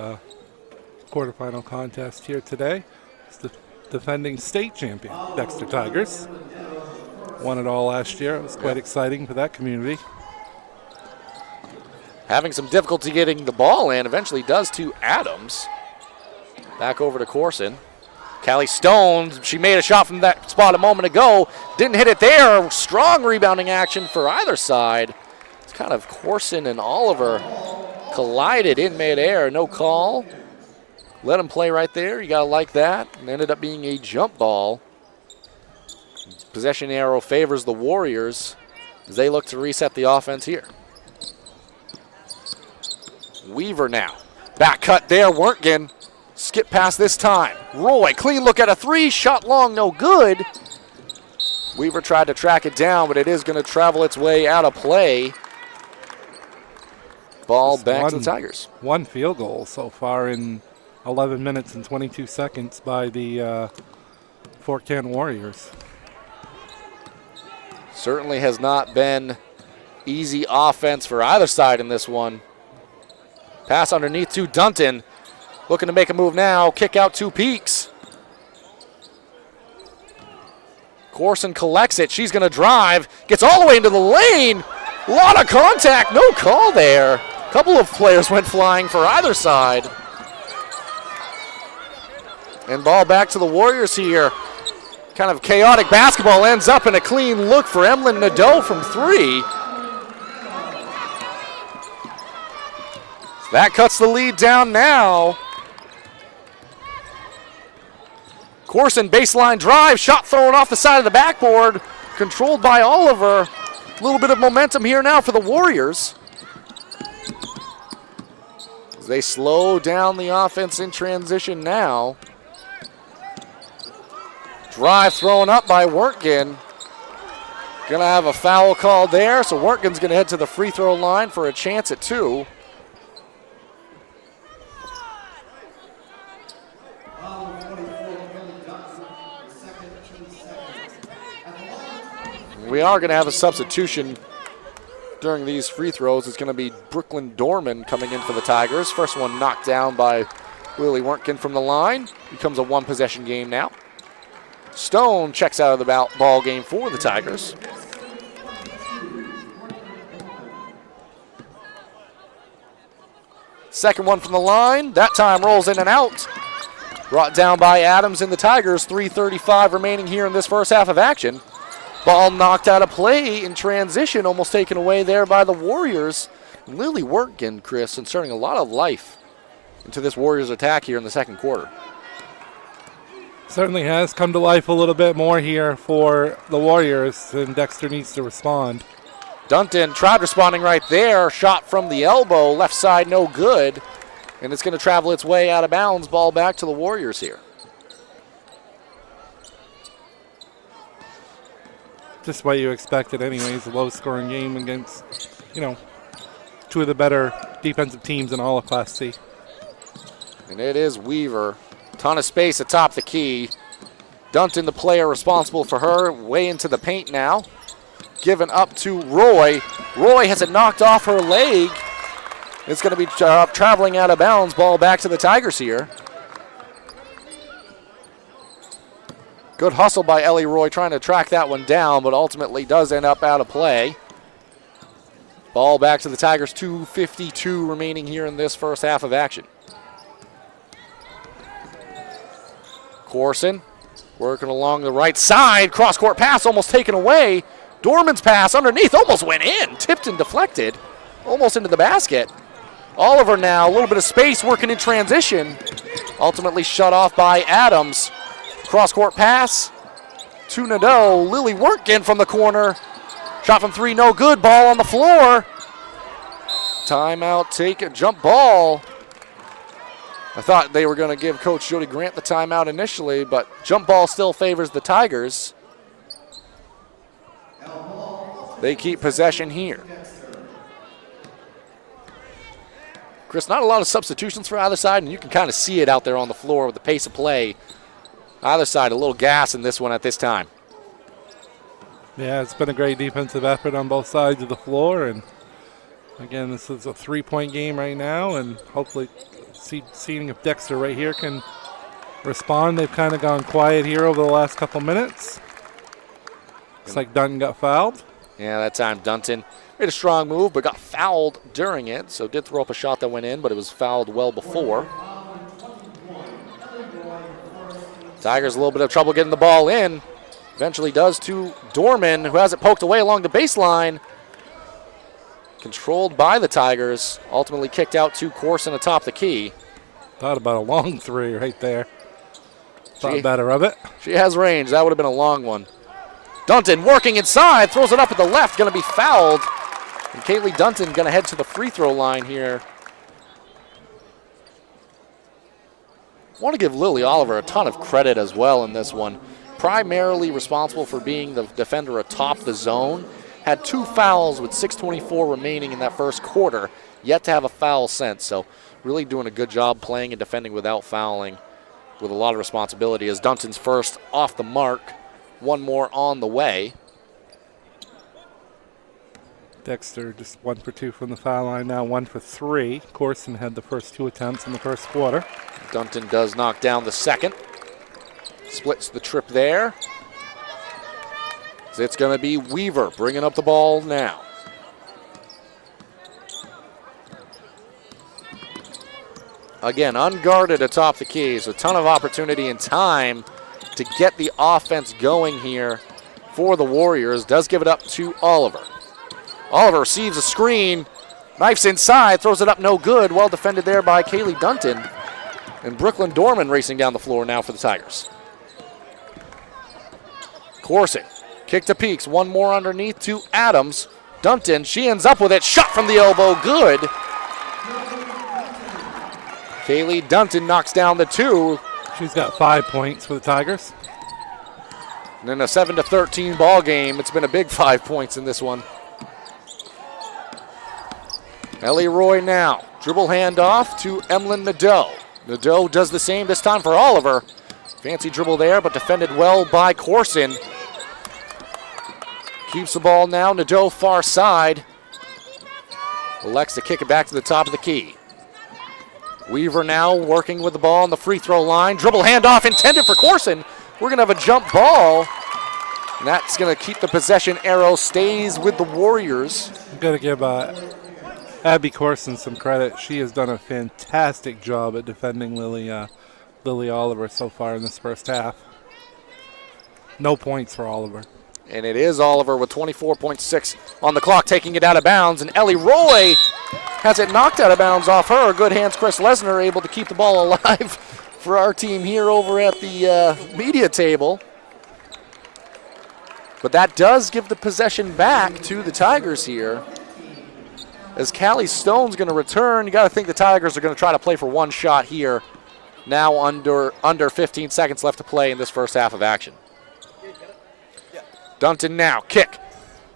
quarterfinal contest here today is the defending state champion, Dexter Tigers. Won it all last year. It was quite exciting for that community. Having some difficulty getting the ball in, eventually does to Adams. Back over to Corson. Callie Stones, she made a shot from that spot a moment ago. Didn't hit it there. Strong rebounding action for either side. It's kind of Corson and Oliver collided in midair. No call. Let him play right there. You got to like that. And ended up being a jump ball. Possession arrow favors the Warriors as they look to reset the offense here. Weaver now. Back cut there. Wortgen. Skip past this time. Roy, clean look at a three. Shot long, no good. Weaver tried to track it down, but it is going to travel its way out of play. Ball back to the Tigers. One field goal so far in 11 minutes and 22 seconds by the Fort Kent Warriors. Certainly has not been easy offense for either side in this one. Pass underneath to Dunton. Looking to make a move now. Kick out to Peaks. Corson collects it. She's going to drive. Gets all the way into the lane. A lot of contact. No call there. A couple of players went flying for either side. And ball back to the Warriors here. Kind of chaotic basketball ends up in a clean look for Emlyn Nadeau from three. That cuts the lead down now. Corson baseline drive, shot thrown off the side of the backboard, controlled by Oliver. A little bit of momentum here now for the Warriors. As they slow down the offense in transition now. Drive thrown up by Wortgen. Gonna have a foul called there, so Wortgen's gonna head to the free throw line for a chance at two. We are going to have a substitution during these free throws. It's going to be Brooklyn Dorman coming in for the Tigers. First one knocked down by Lily Wortgen from the line. Becomes a one-possession game now. Stone checks out of the ball game for the Tigers. Second one from the line. That time rolls in and out. Brought down by Adams and the Tigers. 3:35 remaining here in this first half of action. Ball knocked out of play in transition, almost taken away there by the Warriors. Lily Wortgen, Chris, inserting a lot of life into this Warriors attack here in the second quarter. Certainly has come to life a little bit more here for the Warriors, and Dexter needs to respond. Dunton tried responding right there. Shot from the elbow, left side no good. And it's going to travel its way out of bounds. Ball back to the Warriors here. Just what you expected anyways, a low-scoring game against, two of the better defensive teams in all of Class C. And it is Weaver. Ton of space atop the key. Dunton, the player responsible for her, way into the paint now. Given up to Roy. Roy has it knocked off her leg. It's going to be traveling out of bounds. Ball back to the Tigers here. Good hustle by Ellie Roy trying to track that one down, but ultimately does end up out of play. Ball back to the Tigers, 2:52 remaining here in this first half of action. Corson working along the right side. Cross-court pass almost taken away. Dorman's pass underneath almost went in. Tipped and deflected. Almost into the basket. Oliver now, a little bit of space working in transition. Ultimately shut off by Adams. Cross-court pass to Nadeau. Lily Wortgen from the corner. Shot from three, no good. Ball on the floor. Timeout, take a jump ball. I thought they were going to give Coach Jody Grant the timeout initially, but jump ball still favors the Tigers. They keep possession here. Chris, not a lot of substitutions for either side, and you can kind of see it out there on the floor with the pace of play. Either side, a little gas in this one at this time. Yeah, it's been a great defensive effort on both sides of the floor, and again, this is a three-point game right now, and hopefully seeing if Dexter right here can respond. They've kind of gone quiet here over the last couple minutes. Looks like Dunton got fouled. Yeah, that time Dunton made a strong move, but got fouled during it, so did throw up a shot that went in, but it was fouled well before. Tigers a little bit of trouble getting the ball in. Eventually does to Dorman, who has it poked away along the baseline. Controlled by the Tigers. Ultimately kicked out to Corson atop the key. Thought about a long three right there. Thought better of it. She has range. That would have been a long one. Dunton working inside. Throws it up at the left. Going to be fouled. And Kaylee Dunton going to head to the free throw line here. I want to give Lily Oliver a ton of credit as well in this one. Primarily responsible for being the defender atop the zone. Had 2 fouls with 6:24 remaining in that first quarter. Yet to have a foul since. So really doing a good job playing and defending without fouling with a lot of responsibility as Dunton's first off the mark. One more on the way. Dexter just 1 for 2 from the foul line, now 1 for 3. Corson had the first 2 attempts in the first quarter. Dunton does knock down the second. Splits the trip there. It's going to be Weaver bringing up the ball now. Again, unguarded atop the key, so a ton of opportunity and time to get the offense going here for the Warriors. Does give it up to Oliver. Oliver receives a screen, knifes inside, throws it up no good. Well defended there by Kaylee Dunton. And Brooklyn Dorman racing down the floor now for the Tigers. Corson, kick to Peaks, one more underneath to Adams. Dunton, she ends up with it, shot from the elbow, good. Kaylee Dunton knocks down the 2. She's got 5 points for the Tigers. And in a 7-13 ball game, it's been a big 5 points in this one. Ellie Roy now, dribble handoff to Emlyn Nadeau. Nadeau does the same this time for Oliver. Fancy dribble there, but defended well by Corson. Keeps the ball now, Nadeau far side. Elects to kick it back to the top of the key. Weaver now working with the ball on the free throw line. Dribble handoff intended for Corson. We're going to have a jump ball, and that's going to keep the possession arrow, stays with the Warriors. I've got to give Abby Corson some credit. She has done a fantastic job at defending Lily Oliver so far in this first half. No points for Oliver. And it is Oliver with 24.6 on the clock, taking it out of bounds. And Ellie Roy has it knocked out of bounds off her. Good hands, Chris Lesnar, able to keep the ball alive for our team here over at the media table. But that does give the possession back to the Tigers here. As Callie Stone's going to return, you got to think the Tigers are going to try to play for one shot here. Now under 15 seconds left to play in this first half of action. Dunton now, kick.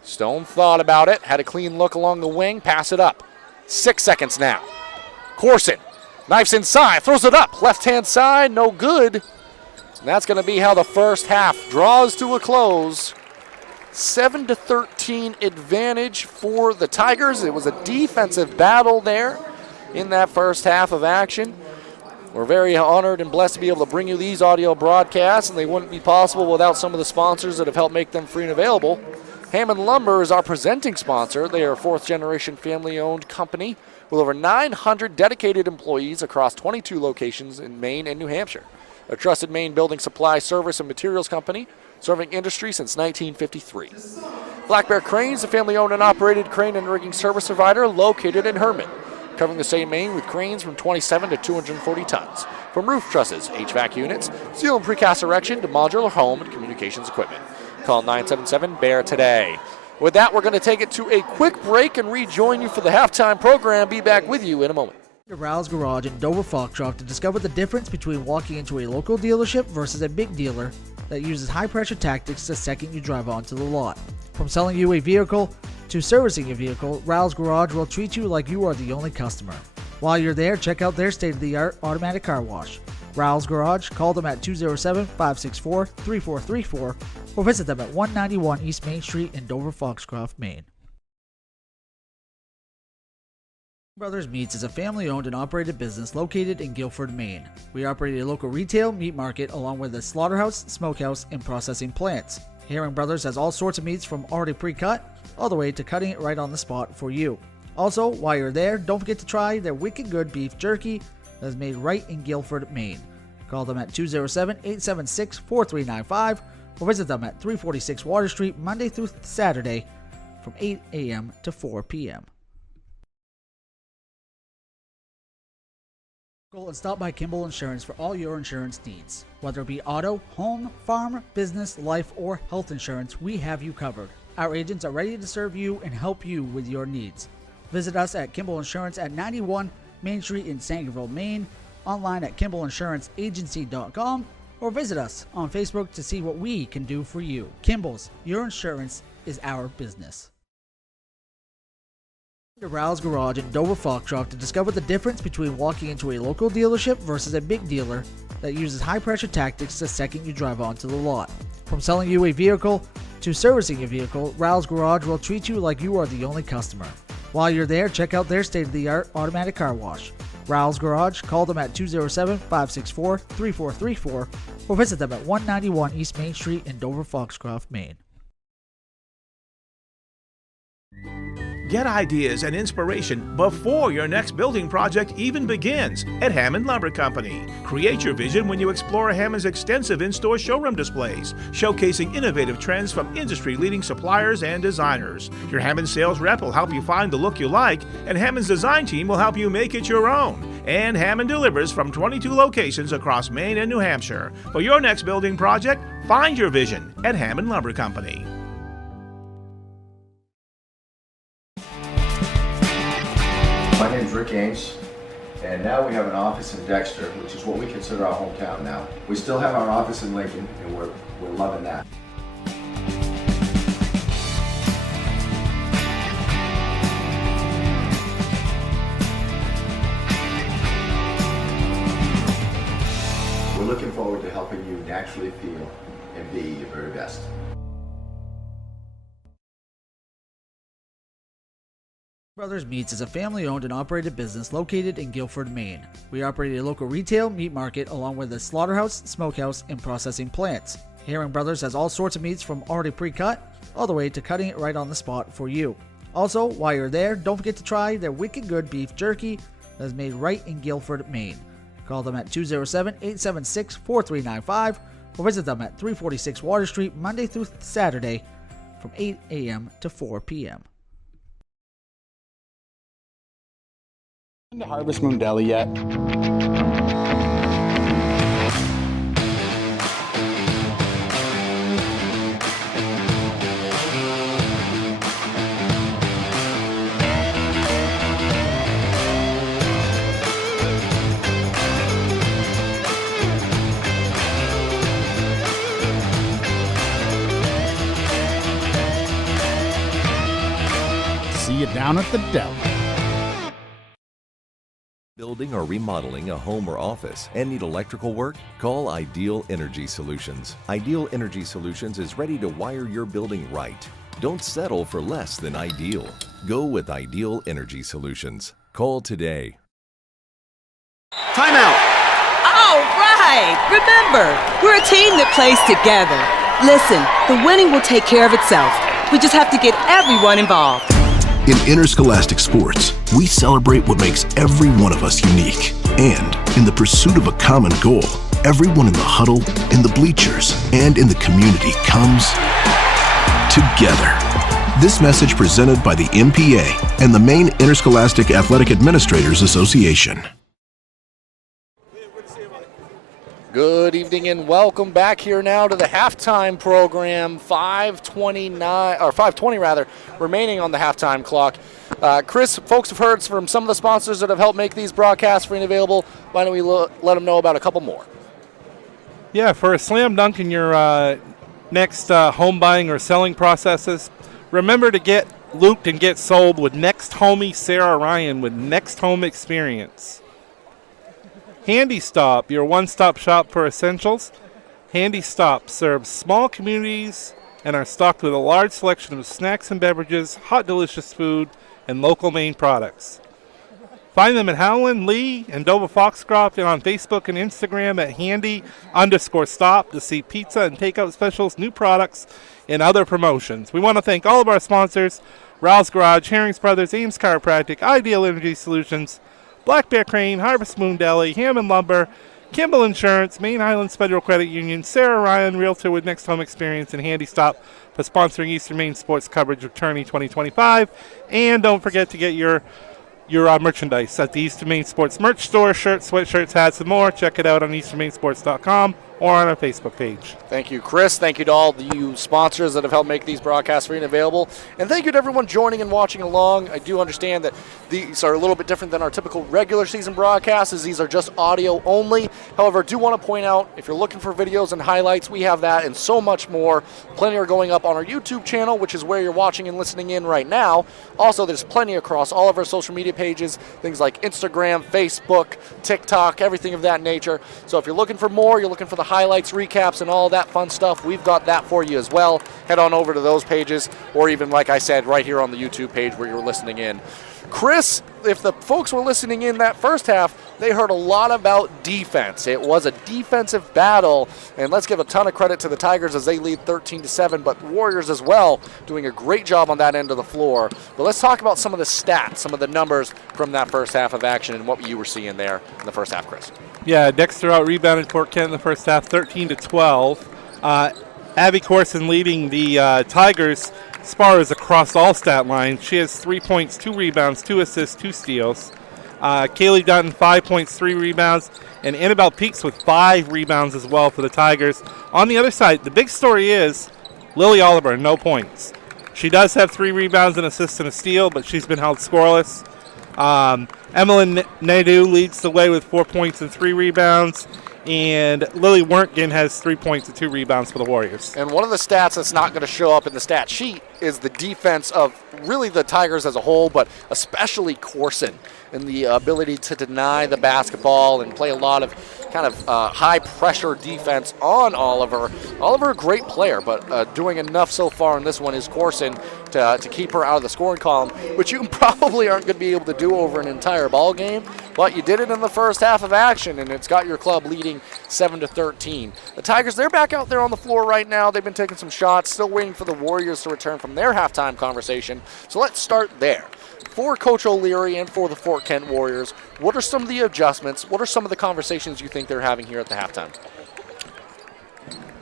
Stone thought about it, had a clean look along the wing, pass it up. 6 seconds now. Corson, knifes inside, throws it up, left-hand side, no good. And that's going to be how the first half draws to a close. 7-13 advantage for the Tigers. It was a defensive battle there in that first half of action. We're very honored and blessed to be able to bring you these audio broadcasts, and they wouldn't be possible without some of the sponsors that have helped make them free and available. Hammond Lumber is our presenting sponsor. They are a fourth-generation family-owned company with over 900 dedicated employees across 22 locations in Maine and New Hampshire. A trusted Maine building supply, service, and materials company serving industry since 1953. Black Bear Cranes, a family-owned and operated crane and rigging service provider located in Hermit, covering the same Maine with cranes from 27 to 240 tons. From roof trusses, HVAC units, steel and precast erection to modular home and communications equipment. Call 977-BEAR today. With that, we're going to take it to a quick break and rejoin you for the halftime program. Be back with you in a moment. Rouse Garage in Dover Foxcroft to discover the difference between walking into a local dealership versus a big dealer that uses high-pressure tactics the second you drive onto the lot. From selling you a vehicle to servicing your vehicle, Rouse Garage will treat you like you are the only customer. While you're there, check out their state-of-the-art automatic car wash. Rouse Garage, call them at 207-564-3434 or visit them at 191 East Main Street in Dover Foxcroft, Maine. Brothers Meats is a family-owned and operated business located in Guilford, Maine. We operate a local retail meat market along with a slaughterhouse, smokehouse, and processing plants. Herring Brothers has all sorts of meats from already pre-cut all the way to cutting it right on the spot for you. Also, while you're there, don't forget to try their wicked good beef jerky that is made right in Guilford, Maine. Call them at 207-876-4395 or visit them at 346 Water Street Monday through Saturday from 8 a.m. to 4 p.m. Go and stop by Kimball Insurance for all your insurance needs. Whether it be auto, home, farm, business, life, or health insurance, we have you covered. Our agents are ready to serve you and help you with your needs. Visit us at Kimball Insurance at 91 Main Street in Sangerville, Maine, online at KimballInsuranceAgency.com, or visit us on Facebook to see what we can do for you. Kimball's, your insurance is our business. To Rouse Garage in Dover Foxcroft to discover the difference between walking into a local dealership versus a big dealer that uses high-pressure tactics the second you drive onto the lot. From selling you a vehicle to servicing your vehicle, Rouse Garage will treat you like you are the only customer. While you're there, check out their state-of-the-art automatic car wash. Rouse Garage, call them at 207-564-3434 or visit them at 191 East Main Street in Dover Foxcroft, Maine. Get ideas and inspiration before your next building project even begins at Hammond Lumber Company. Create your vision when you explore Hammond's extensive in-store showroom displays, showcasing innovative trends from industry-leading suppliers and designers. Your Hammond sales rep will help you find the look you like, and Hammond's design team will help you make it your own. And Hammond delivers from 22 locations across Maine and New Hampshire. For your next building project, find your vision at Hammond Lumber Company. My name's Rick Ames, and now we have an office in Dexter, which is what we consider our hometown now. We still have our office in Lincoln, and we're loving that. We're looking forward to helping you naturally feel and be your very best. Brothers Meats is a family-owned and operated business located in Guilford, Maine. We operate a local retail meat market along with a slaughterhouse, smokehouse, and processing plants. Herring Brothers has all sorts of meats from already pre-cut all the way to cutting it right on the spot for you. Also, while you're there, don't forget to try their wicked good beef jerky that is made right in Guilford, Maine. Call them at 207-876-4395 or visit them at 346 Water Street Monday through Saturday from 8 a.m. to 4 p.m. To Harvest Moon Deli yet? See you down at the deli. Building or remodeling a home or office and need electrical work? Call Ideal Energy Solutions. Ideal Energy Solutions is ready to wire your building right. Don't settle for less than ideal. Go with Ideal Energy Solutions. Call today. Timeout. All right! Remember, we're a team that plays together. Listen, the winning will take care of itself. We just have to get everyone involved. In interscholastic sports, we celebrate what makes every one of us unique. And in the pursuit of a common goal, everyone in the huddle, in the bleachers, and in the community comes together. This message presented by the MPA and the Maine Interscholastic Athletic Administrators Association. Good evening and welcome back here now to the halftime program. 5:20 remaining on the halftime clock. Chris, folks have heard from some of the sponsors that have helped make these broadcasts free and available. Why don't we let them know about a couple more? Yeah, for a slam dunk in your next home buying or selling processes, remember to get looped and get sold with Next Homie Sarah Ryan with Next Home Experience. Handy Stop, your one-stop shop for essentials. Handy Stop serves small communities and are stocked with a large selection of snacks and beverages, hot delicious food, and local Maine products. Find them at Howland, Lee, and Dover Foxcroft and on Facebook and Instagram at handy_stop to see pizza and takeout specials, new products, and other promotions. We want to thank all of our sponsors, Rouse Garage, Herrings Brothers, Ames Chiropractic, Ideal Energy Solutions, Black Bear Crane, Harvest Moon Deli, Hammond Lumber, Kimball Insurance, Maine Highlands Federal Credit Union, Sarah Ryan, Realtor with Next Home Experience, and Handy Stop for sponsoring Eastern Maine sports coverage of Tourney 2025. And don't forget to get your merchandise at the Eastern Maine Sports merch store, shirts, sweatshirts, hats, and more. Check it out on easternmainsports.com or on our Facebook page. Thank you, Chris. Thank you to all you sponsors that have helped make these broadcasts free and available. And thank you to everyone joining and watching along. I do understand that these are a little bit different than our typical regular season broadcasts, as these are just audio only. However, I do want to point out, if you're looking for videos and highlights, we have that and so much more. Plenty are going up on our YouTube channel, which is where you're watching and listening in right now. Also, there's plenty across all of our social media pages, things like Instagram, Facebook, TikTok, everything of that nature. So if you're looking for more, you're looking for the highlights, recaps, and all that fun stuff, we've got that for you as well. Head on over to those pages, or even, like I said, right here on the YouTube page where you're listening in. Chris, if the folks were listening in that first half, they heard a lot about defense. It was a defensive battle, and let's give a ton of credit to the Tigers as they lead 13-7, but the Warriors as well doing a great job on that end of the floor. But let's talk about some of the stats, some of the numbers from that first half of action and what you were seeing there in the first half, Chris. Yeah, Dexter out-rebounded Fort Kent in the first half, 13-12. Abby Corson leading the Tigers as far as across all stat lines. She has 3 points, 2 rebounds, 2 assists, 2 steals. Kaylee Dutton, 5 points, 3 rebounds, and Annabelle Peaks with 5 rebounds as well for the Tigers. On the other side, the big story is Lily Oliver, no points. She does have 3 rebounds, an assist, and a steal, but she's been held scoreless. Emmeline Nadeau leads the way with 4 points and 3 rebounds. And Lily Werntgen has 3 points and 2 rebounds for the Warriors. And one of the stats that's not going to show up in the stat sheet is the defense of really the Tigers as a whole, but especially Corson, and the ability to deny the basketball and play a lot of kind of high-pressure defense on Oliver. Oliver, a great player, but doing enough so far in this one is Corson to keep her out of the scoring column, which you probably aren't going to be able to do over an entire ball game, but you did it in the first half of action, and it's got your club leading 7-13. The Tigers, they're back out there on the floor right now. They've been taking some shots, still waiting for the Warriors to return from their halftime conversation. So let's start there. For Coach O'Leary and for the Fort Kent Warriors, what are some of the adjustments? What are some of the conversations you think they're having here at the halftime?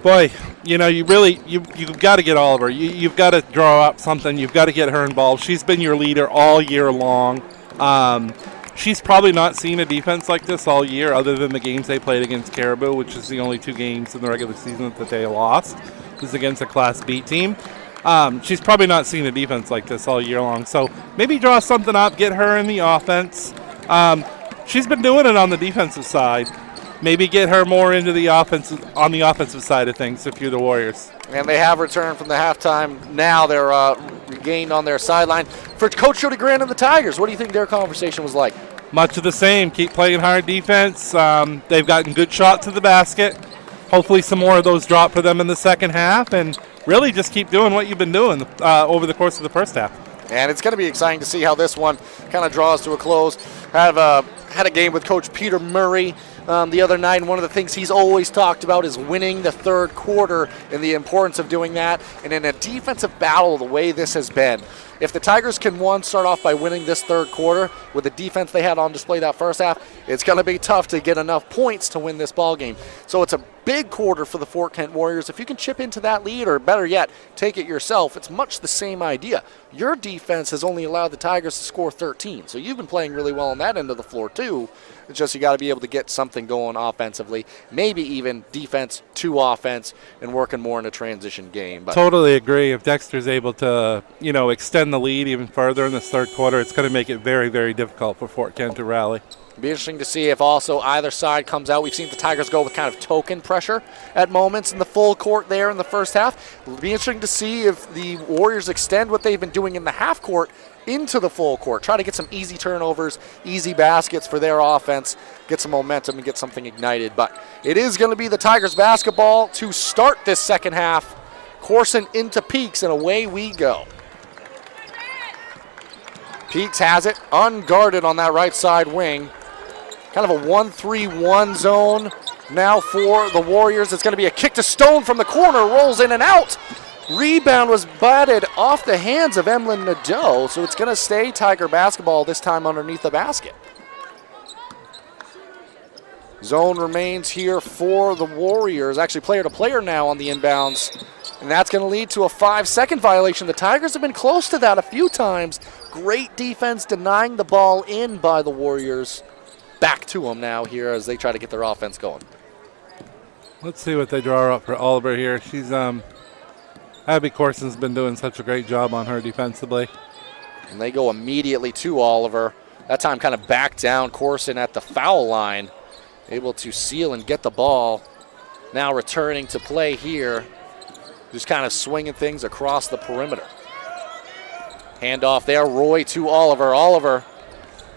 Boy, you've got to get Oliver. You've got to draw up something. You've got to get her involved. She's been your leader all year long. She's probably not seen a defense like this all year other than the games they played against Caribou, which is the only 2 games in the regular season that they lost. This is against a Class B team. She's probably not seen a defense like this all year long. So maybe draw something up, get her in the offense. She's been doing it on the defensive side. Maybe get her more into the offensive side of things if you're the Warriors. And they have returned from the halftime. Now they're regained on their sideline. For Coach Jody Grant and the Tigers, what do you think their conversation was like? Much of the same. Keep playing hard defense. They've gotten good shots to the basket. Hopefully some more of those drop for them in the second half, and really just keep doing what you've been doing over the course of the first half. And it's going to be exciting to see how this one kind of draws to a close. Had a game with Coach Peter Murray the other night, and one of the things he's always talked about is winning the third quarter and the importance of doing that. And in a defensive battle the way this has been, if the Tigers can, start off by winning this third quarter with the defense they had on display that first half, it's going to be tough to get enough points to win this ball game. So it's a big quarter for the Fort Kent Warriors. If you can chip into that lead, or better yet, take it yourself, it's much the same idea. Your defense has only allowed the Tigers to score 13, so you've been playing really well on that end of the floor too. It's just you got to be able to get something going offensively, maybe even defense to offense, and working more in a transition game. But totally agree. If Dexter's able to, extend the lead even further in this third quarter, it's going to make it very, very difficult for Fort Kent to rally. It'll be interesting to see if also either side comes out. We've seen the Tigers go with kind of token pressure at moments in the full court there in the first half. It'll be interesting to see if the Warriors extend what they've been doing in the half court into the full court. Try to get some easy turnovers, easy baskets for their offense, get some momentum and get something ignited. But it is going to be the Tigers basketball to start this second half. Corson into Peaks, and away we go. Peaks has it unguarded on that right side wing. Kind of a 1-3-1 zone now for the Warriors. It's going to be a kick to Stone from the corner, rolls in and out. Rebound was batted off the hands of Emlyn Nadeau, so it's going to stay Tiger basketball, this time underneath the basket. Zone remains here for the Warriors. Actually, player to player now on the inbounds, and that's going to lead to a 5-second violation. The Tigers have been close to that a few times. Great defense denying the ball in by the Warriors. Back to them now here as they try to get their offense going. Let's see what they draw up for Oliver here. She's Abby Corson's been doing such a great job on her defensively. And they go immediately to Oliver. That time kind of back down. Corson at the foul line, able to seal and get the ball. Now returning to play here, just kind of swinging things across the perimeter. Handoff there, Roy to Oliver. Oliver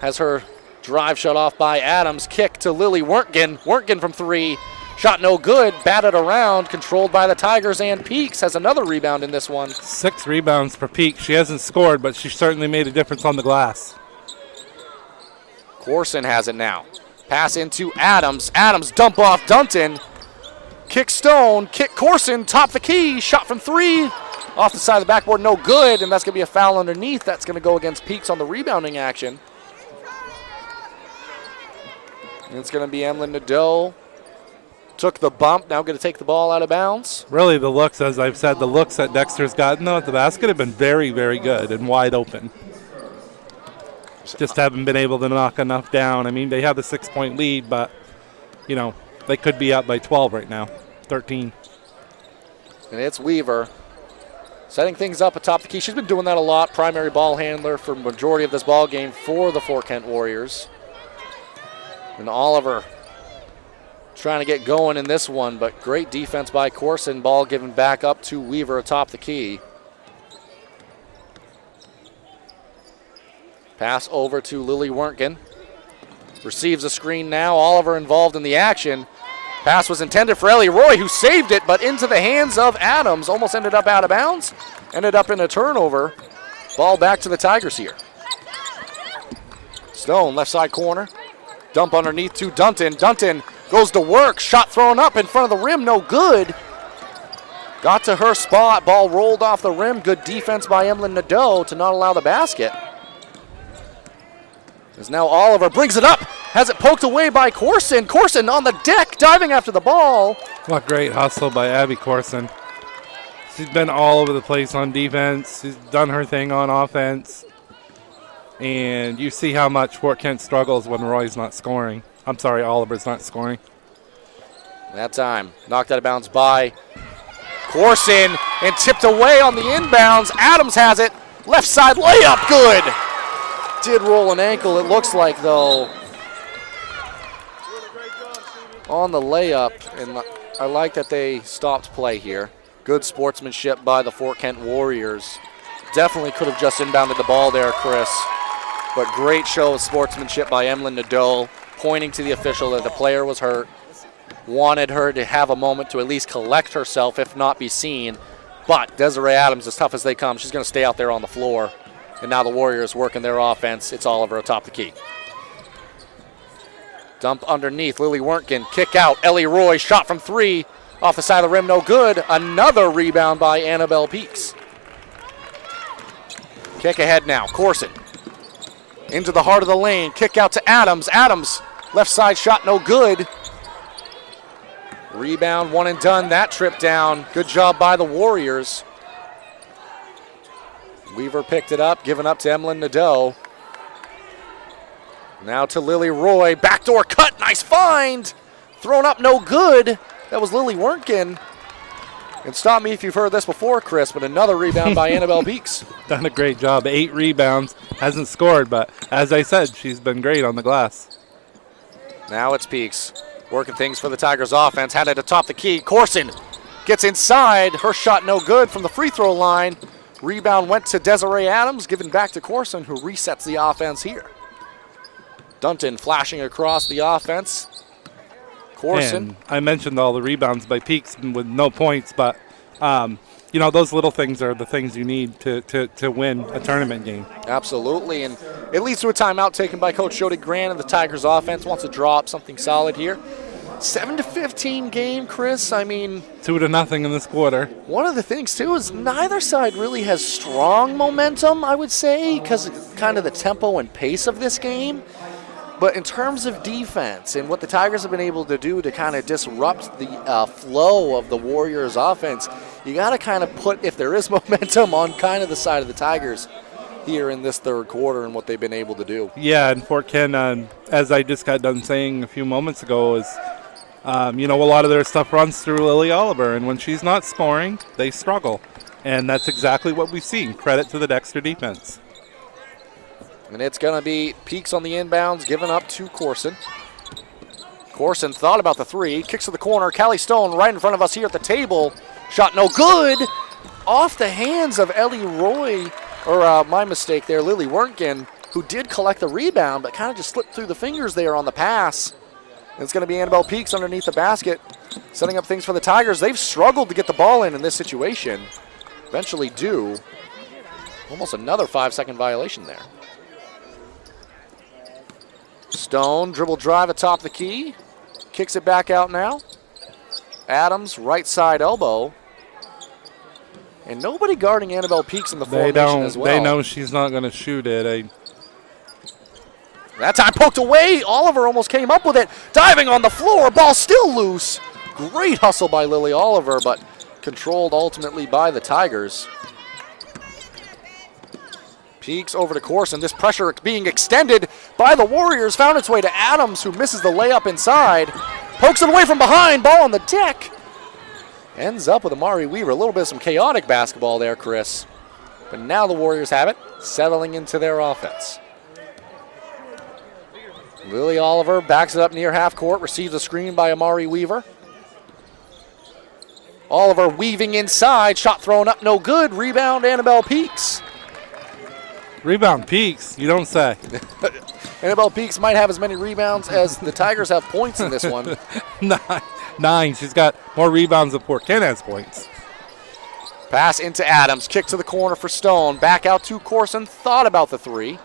has her drive shut off by Adams. Kick to Lily Wertgen. Wertgen from 3. Shot no good. Batted around. Controlled by the Tigers. And Peaks has another rebound in this one. 6 rebounds for Peaks. She hasn't scored, but she certainly made a difference on the glass. Corson has it now. Pass into Adams. Adams dump off Dunton. Kick Stone. Kick Corson. Top the key. Shot from 3. Off the side of the backboard. No good. And that's going to be a foul underneath. That's going to go against Peaks on the rebounding action. It's going to be Emlyn Nadeau. Took the bump, now going to take the ball out of bounds. Really, the looks, as I've said, the looks that Dexter's gotten, though, at the basket have been very, very good and wide open. Just haven't been able to knock enough down. I mean, they have a 6-point lead, but, they could be up by 12 right now, 13. And it's Weaver setting things up atop the key. She's been doing that a lot, primary ball handler for majority of this ball game for the Fort Kent Warriors. And Oliver trying to get going in this one, but great defense by Corson. Ball given back up to Weaver atop the key. Pass over to Lily Werntgen. Receives a screen now. Oliver involved in the action. Pass was intended for Ellie Roy, who saved it, but into the hands of Adams. Almost ended up out of bounds. Ended up in a turnover. Ball back to the Tigers here. Stone, left side corner. Dump underneath to Dunton. Dunton goes to work. Shot thrown up in front of the rim. No good. Got to her spot. Ball rolled off the rim. Good defense by Emlyn Nadeau to not allow the basket. As now Oliver brings it up. Has it poked away by Corson. Corson on the deck, diving after the ball. What great hustle by Abby Corson. She's been all over the place on defense. She's done her thing on offense. And you see how much Fort Kent struggles when Roy's not scoring. I'm sorry, Oliver's not scoring. That time, knocked out of bounds by Corson and tipped away on the inbounds. Adams has it. Left side layup, good. Did roll an ankle, it looks like, though, on the layup. And I like that they stopped play here. Good sportsmanship by the Fort Kent Warriors. Definitely could have just inbounded the ball there, Chris. But great show of sportsmanship by Emlyn Nadeau, pointing to the official that the player was hurt. Wanted her to have a moment to at least collect herself, if not be seen. But Desiree Adams, as tough as they come, she's going to stay out there on the floor. And now the Warriors working their offense. It's Oliver atop the key. Dump underneath. Lily Werntgen, kick out. Ellie Roy, shot from three. Off the side of the rim, no good. Another rebound by Annabelle Peaks. Kick ahead now. Corson into the heart of the lane. Kick out to Adams. Adams, left side shot, no good. Rebound, one and done. That trip down. Good job by the Warriors. Weaver picked it up, given up to Emlyn Nadeau. Now to Lily Roy. Backdoor cut, nice find. Thrown up, no good. That was Lily Werntgen. And stop me if you've heard this before, Chris, but another rebound by Annabelle Peaks. Done a great job. 8 rebounds. Hasn't scored, but as I said, she's been great on the glass. Now it's Peaks. Working things for the Tigers offense. Had it atop the key. Corson gets inside. Her shot no good from the free throw line. Rebound went to Desiree Adams, given back to Corson, who resets the offense here. Dunton flashing across the offense. Corson. And I mentioned all the rebounds by Peaks with no points, but you know, those little things are the things you need to win a tournament game. Absolutely, and it leads to a timeout taken by Coach Jody Grant, and the Tigers offense wants to draw up something solid here. 7-15 game, Chris. I mean, 2-0 in this quarter. One of the things, too, is neither side really has strong momentum, I would say, because of kind of the tempo and pace of this game. But in terms of defense and what the Tigers have been able to do to kind of disrupt the flow of the Warriors' offense, you got to kind of put, if there is momentum, on kind of the side of the Tigers here in this third quarter and what they've been able to do. Yeah, and Fort Kent, as I just got done saying a few moments ago, is you know, a lot of their stuff runs through Lily Oliver, and when she's not scoring, they struggle. And that's exactly what we've seen. Credit to the Dexter defense. And it's going to be Peaks on the inbounds, given up to Corson. Corson thought about the three, kicks to the corner. Callie Stone right in front of us here at the table. Shot no good. Off the hands of Ellie Roy, or my mistake there, Lily Werntgen, who did collect the rebound, but kind of just slipped through the fingers there on the pass. And it's going to be Annabelle Peaks underneath the basket, setting up things for the Tigers. They've struggled to get the ball in this situation. Eventually do. Almost another 5-second violation there. Stone, dribble drive atop the key. Kicks it back out now. Adams, right side elbow. And nobody guarding Annabelle Peaks in the formation as well. They know she's not going to shoot it. That time poked away. Oliver almost came up with it. Diving on the floor. Ball still loose. Great hustle by Lily Oliver, but controlled ultimately by the Tigers. Peaks over to Corson. This pressure being extended by the Warriors. Found its way to Adams, who misses the layup inside. Pokes it away from behind. Ball on the deck. Ends up with Amari Weaver. A little bit of some chaotic basketball there, Chris. But now the Warriors have it, settling into their offense. Lily Oliver backs it up near half court. Receives a screen by Amari Weaver. Oliver weaving inside. Shot thrown up, no good. Rebound, Annabelle Peaks. Rebound Peaks, you don't say. Annabelle Peaks might have as many rebounds as the Tigers have points in this one. 9. She's got more rebounds than Fort Kent has points. Pass into Adams. Kick to the corner for Stone. Back out to Corson. Thought about the three.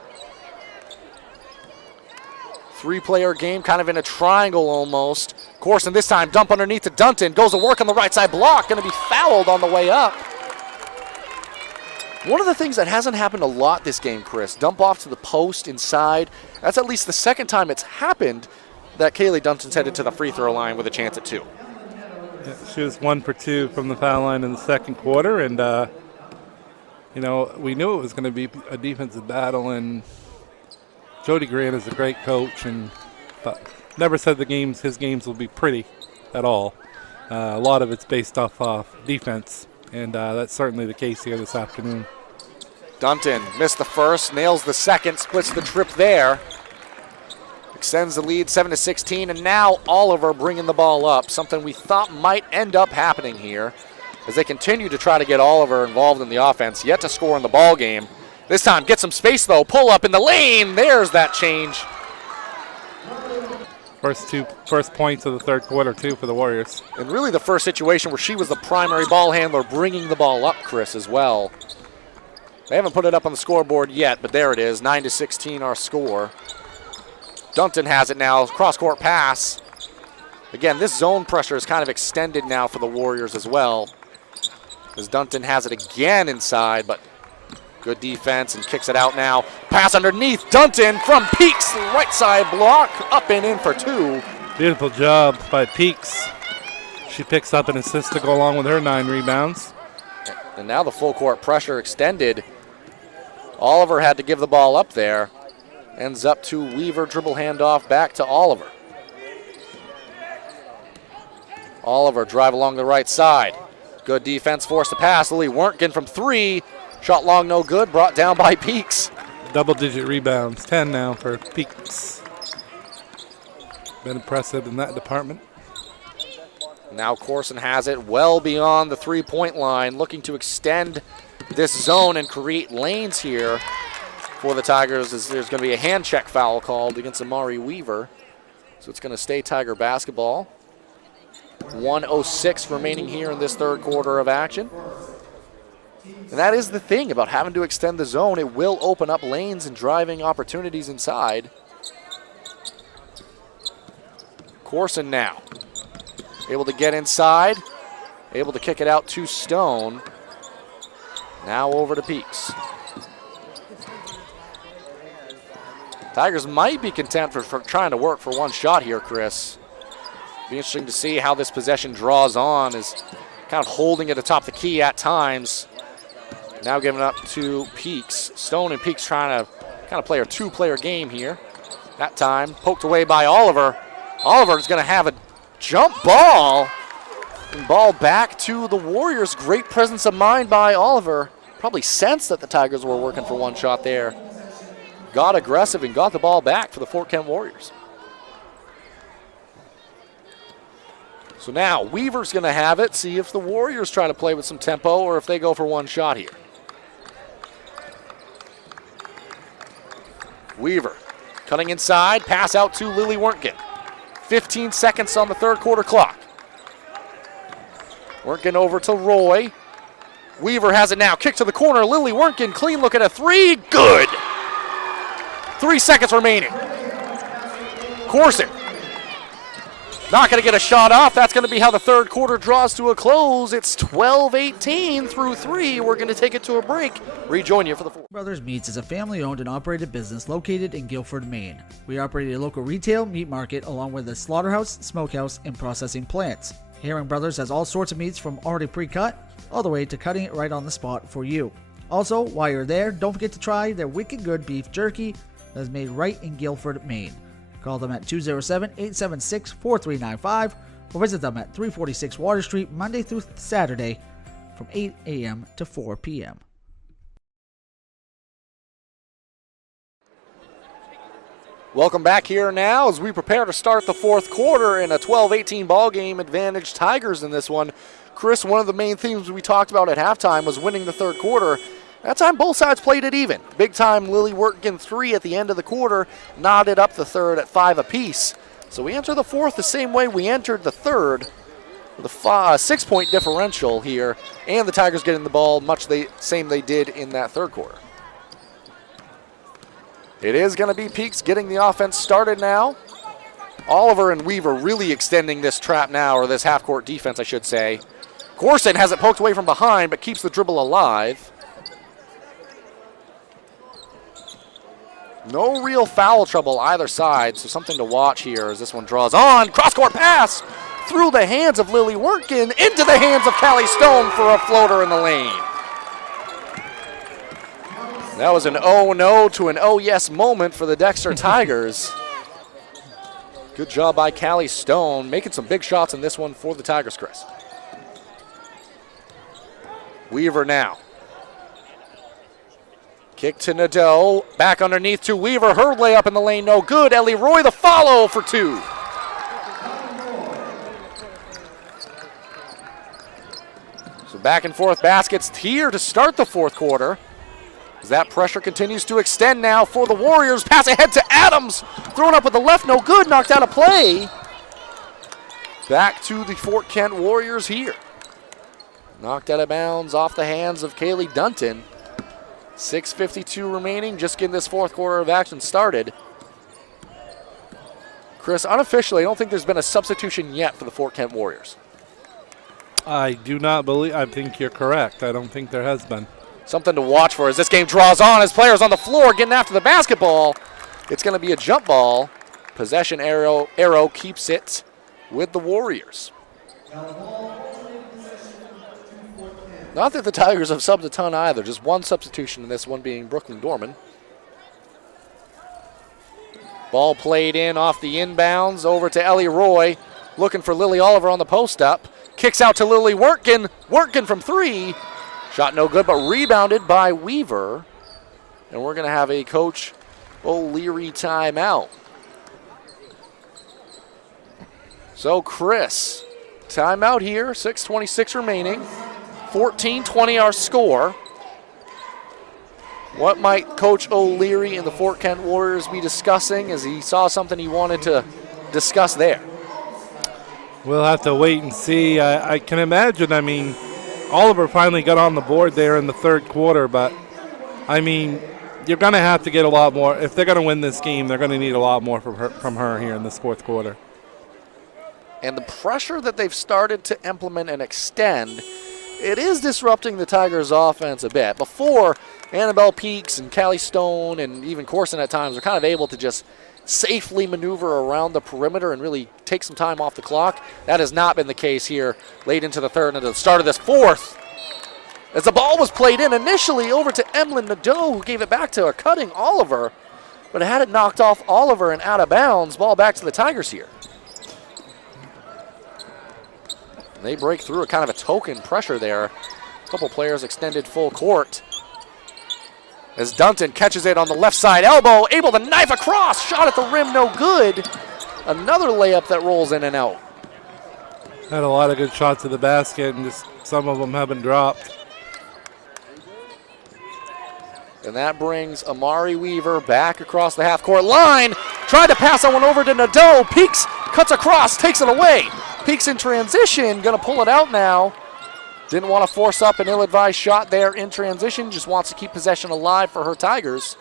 Three-player game, kind of in a triangle almost. Corson this time, dump underneath to Dunton. Goes to work on the right side block. Going to be fouled on the way up. One of the things that hasn't happened a lot this game, Chris, dump off to the post inside. That's at least the second time it's happened that Kaylee Dunton's headed to the free throw line with a chance at 2. Yeah, she was 1 for 2 from the foul line in the second quarter, and you know, we knew it was going to be a defensive battle, and Jody Grant is a great coach, but never said his games will be pretty at all. A lot of it's based off defense, and that's certainly the case here this afternoon. Dunton missed the first, nails the second, splits the trip there. Extends the lead 7-16, and now Oliver bringing the ball up, something we thought might end up happening here as they continue to try to get Oliver involved in the offense, yet to score in the ball game. This time, get some space though, pull up in the lane, there's that change. First points of the third quarter, too, for the Warriors. And really the first situation where she was the primary ball handler bringing the ball up, Chris, as well. They haven't put it up on the scoreboard yet, but there it is, 9-16 our score. Dunton has it now, cross-court pass. Again, this zone pressure is kind of extended now for the Warriors as well, as Dunton has it again inside, but good defense and kicks it out now. Pass underneath, Dunton from Peaks, right side block, up and in for 2. Beautiful job by Peaks. She picks up an assist to go along with her 9 rebounds. And now the full court pressure extended. Oliver had to give the ball up there. Ends up to Weaver, dribble handoff back to Oliver. Oliver drive along the right side. Good defense, forced to pass. Lily Werntgen from 3. Shot long, no good, brought down by Peaks. Double-digit rebounds, 10 now for Peaks. Been impressive in that department. Now Corson has it well beyond the three-point line, looking to extend this zone and create lanes here for the Tigers, as there's going to be a hand check foul called against Amari Weaver. So it's going to stay Tiger basketball. 1:06 remaining here in this third quarter of action. And that is the thing about having to extend the zone. It will open up lanes and driving opportunities inside. Corson now able to get inside, able to kick it out to Stone. Now over to Peaks. Tigers might be content for trying to work for one shot here, Chris. Be interesting to see how this possession draws on, is kind of holding it atop the key at times. Now giving up to Peaks. Stone and Peaks trying to kind of play a two-player game here. That time poked away by Oliver. Oliver's going to have a jump ball. And ball back to the Warriors. Great presence of mind by Oliver. Probably sensed that the Tigers were working for one shot there. Got aggressive and got the ball back for the Fort Kent Warriors. So now Weaver's going to have it. See if the Warriors try to play with some tempo or if they go for one shot here. Weaver cutting inside, pass out to Lily Werntgen. 15 seconds on the third quarter clock. Werntgen over to Roy. Weaver has it now, kick to the corner. Lily Werntgen, clean look at a 3, good. 3 seconds remaining. Corson not going to get a shot off. That's going to be how the third quarter draws to a close. It's 12-18 through 3. We're going to take it to a break. Rejoin you for the fourth. Brothers Meats is a family-owned and operated business located in Guilford, Maine. We operate a local retail meat market along with a slaughterhouse, smokehouse, and processing plants. Herring Brothers has all sorts of meats from already pre-cut all the way to cutting it right on the spot for you. Also, while you're there, don't forget to try their wicked good beef jerky that is made right in Guilford, Maine. Call them at 207-876-4395 or visit them at 346 Water Street Monday through Saturday from 8 a.m. to 4 p.m. Welcome back here now as we prepare to start the fourth quarter in a 12-18 ball game. Advantage Tigers in this one. Chris, one of the main themes we talked about at halftime was winning the third quarter. That time both sides played it even. Big time Lily Wertgen 3 at the end of the quarter, knotted up the third at 5 apiece. So we enter the fourth the same way we entered the third, with a 6-point differential here, and the Tigers getting the ball much the same they did in that third quarter. It is going to be Peaks getting the offense started now. Oliver and Weaver really extending this trap now, or this half-court defense, I should say. Corson has it poked away from behind, but keeps the dribble alive. No real foul trouble either side, so something to watch here as this one draws on. Cross-court pass through the hands of Lily Wertgen into the hands of Callie Stone for a floater in the lane. That was an oh no to an oh yes moment for the Dexter Tigers. Good job by Callie Stone, making some big shots in this one for the Tigers, Chris. Weaver now. Kick to Nadeau, back underneath to Weaver. Her layup in the lane, no good. Ellie Roy the follow for 2. So back and forth baskets here to start the fourth quarter. As that pressure continues to extend now for the Warriors. Pass ahead to Adams, thrown up with the left, no good, knocked out of play. Back to the Fort Kent Warriors here. Knocked out of bounds off the hands of Kaylee Dunton. 6:52 remaining, just getting this fourth quarter of action started. Chris, unofficially, I don't think there's been a substitution yet for the Fort Kent Warriors. I do not believe, I think you're correct. I don't think there has been. Something to watch for as this game draws on, as players on the floor getting after the basketball. It's going to be a jump ball. Possession arrow keeps it with the Warriors. Not that the Tigers have subbed a ton either, just one substitution in this one being Brooklyn Dorman. Ball played in off the inbounds over to Ellie Roy, looking for Lily Oliver on the post up. Kicks out to Lily Wertgen. Wertgen from 3. Shot no good, but rebounded by Weaver. And we're going to have a Coach O'Leary timeout. So Chris, timeout here, 6:26 remaining. 14-20 our score. What might Coach O'Leary and the Fort Kent Warriors be discussing as he saw something he wanted to discuss there? We'll have to wait and see. I can imagine, I mean, Oliver finally got on the board there in the third quarter, but, I mean, you're going to have to get a lot more. If they're going to win this game, they're going to need a lot more from her here in this fourth quarter. And the pressure that they've started to implement and extend, it is disrupting the Tigers' offense a bit. Before, Annabelle Peaks and Callie Stone and even Corson at times are kind of able to just safely maneuver around the perimeter and really take some time off the clock. That has not been the case here late into the third and at the start of this fourth. As the ball was played in initially over to Emlyn Nadeau, who gave it back to a cutting Oliver, but had it knocked off Oliver and out of bounds. Ball back to the Tigers here. They break through a kind of a token pressure there. A couple players extended full court. As Dunton catches it on the left side elbow, able to knife across, shot at the rim, no good. Another layup that rolls in and out. Had a lot of good shots at the basket, and just some of them haven't dropped. And that brings Amari Weaver back across the half-court line. Tried to pass that one over to Nadeau. Peaks cuts across, takes it away. Peaks in transition, gonna pull it out now. Didn't want to force up an ill-advised shot there in transition, just wants to keep possession alive for her Tigers.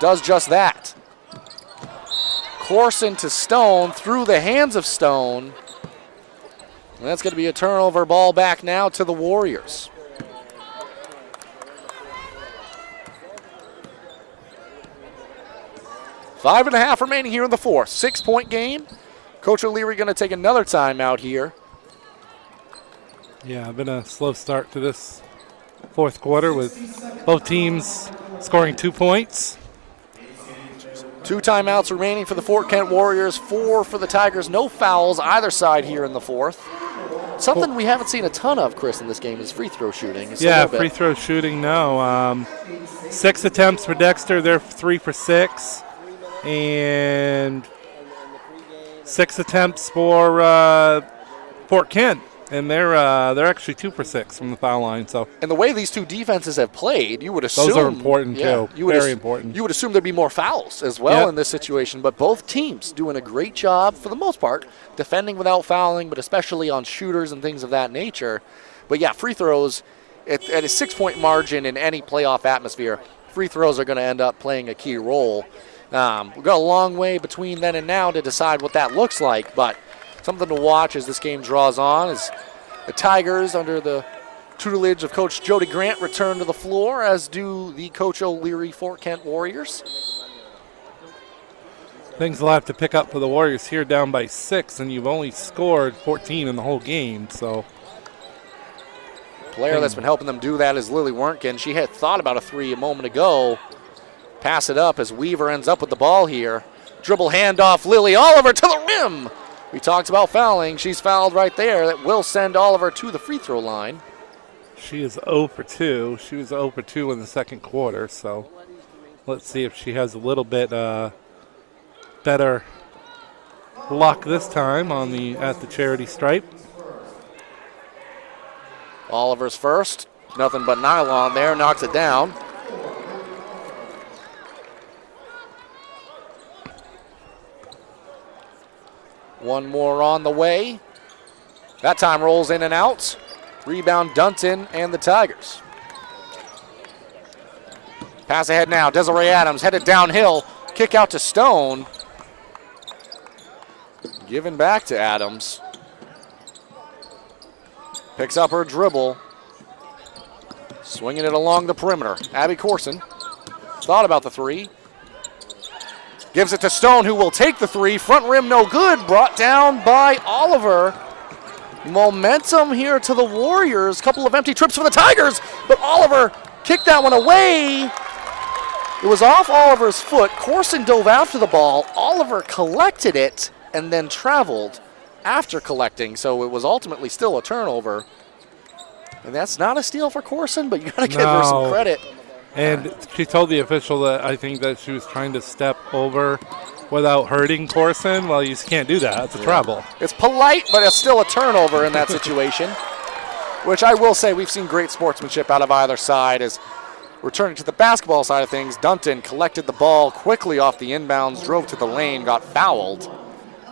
Does just that. Corson to Stone, through the hands of Stone. And that's gonna be a turnover, ball back now to the Warriors. Five and a half remaining here in the fourth. 6-point game. Coach O'Leary going to take another timeout here. Yeah, been a slow start to this fourth quarter with both teams scoring 2 points. 2 timeouts remaining for the Fort Kent Warriors, 4 for the Tigers. No fouls either side here in the fourth. Something we haven't seen a ton of, Chris, in this game is free throw shooting. Yeah, free throw shooting, no. 6 attempts for Dexter. They're 3 for 6. And 6 attempts for Fort Kent. And they're actually 2 for 6 from the foul line. So. And the way these two defenses have played, you would assume those are important too. Very important. You would assume there'd be more fouls as well in this situation. But both teams doing a great job for the most part, defending without fouling, but especially on shooters and things of that nature. But yeah, free throws at a 6-point margin in any playoff atmosphere. Free throws are going to end up playing a key role. We've got a long way between then and now to decide what that looks like, but something to watch as this game draws on as the Tigers, under the tutelage of Coach Jody Grant, return to the floor, as do the Coach O'Leary Fort Kent Warriors. Things will have to pick up for the Warriors here, down by 6, and you've only scored 14 in the whole game. So, player that's been helping them do that is Lily Wernken. She had thought about a three a moment ago. Pass it up as Weaver ends up with the ball here. Dribble handoff, Lily Oliver to the rim. We talked about fouling. She's fouled right there. That will send Oliver to the free throw line. She is 0 for 2. She was 0 for 2 in the second quarter. So let's see if she has a little bit better luck this time at the charity stripe. Oliver's first. Nothing but nylon there. Knocks it down. One more on the way. That time rolls in and out. Rebound Dunton and the Tigers. Pass ahead now. Desiree Adams headed downhill. Kick out to Stone. Given back to Adams. Picks up her dribble. Swinging it along the perimeter. Abby Corson thought about the three. Gives it to Stone, who will take the three. Front rim no good. Brought down by Oliver. Momentum here to the Warriors. Couple of empty trips for the Tigers, but Oliver kicked that one away. It was off Oliver's foot. Corson dove after the ball. Oliver collected it and then traveled after collecting, so it was ultimately still a turnover. And that's not a steal for Corson, but you got to give her some credit. And she told the official that I think that she was trying to step over without hurting Corson. Well, you just can't do that. It's a travel. It's polite, but it's still a turnover in that situation, which I will say we've seen great sportsmanship out of either side. As returning to the basketball side of things, Dunton collected the ball quickly off the inbounds, drove to the lane, got fouled.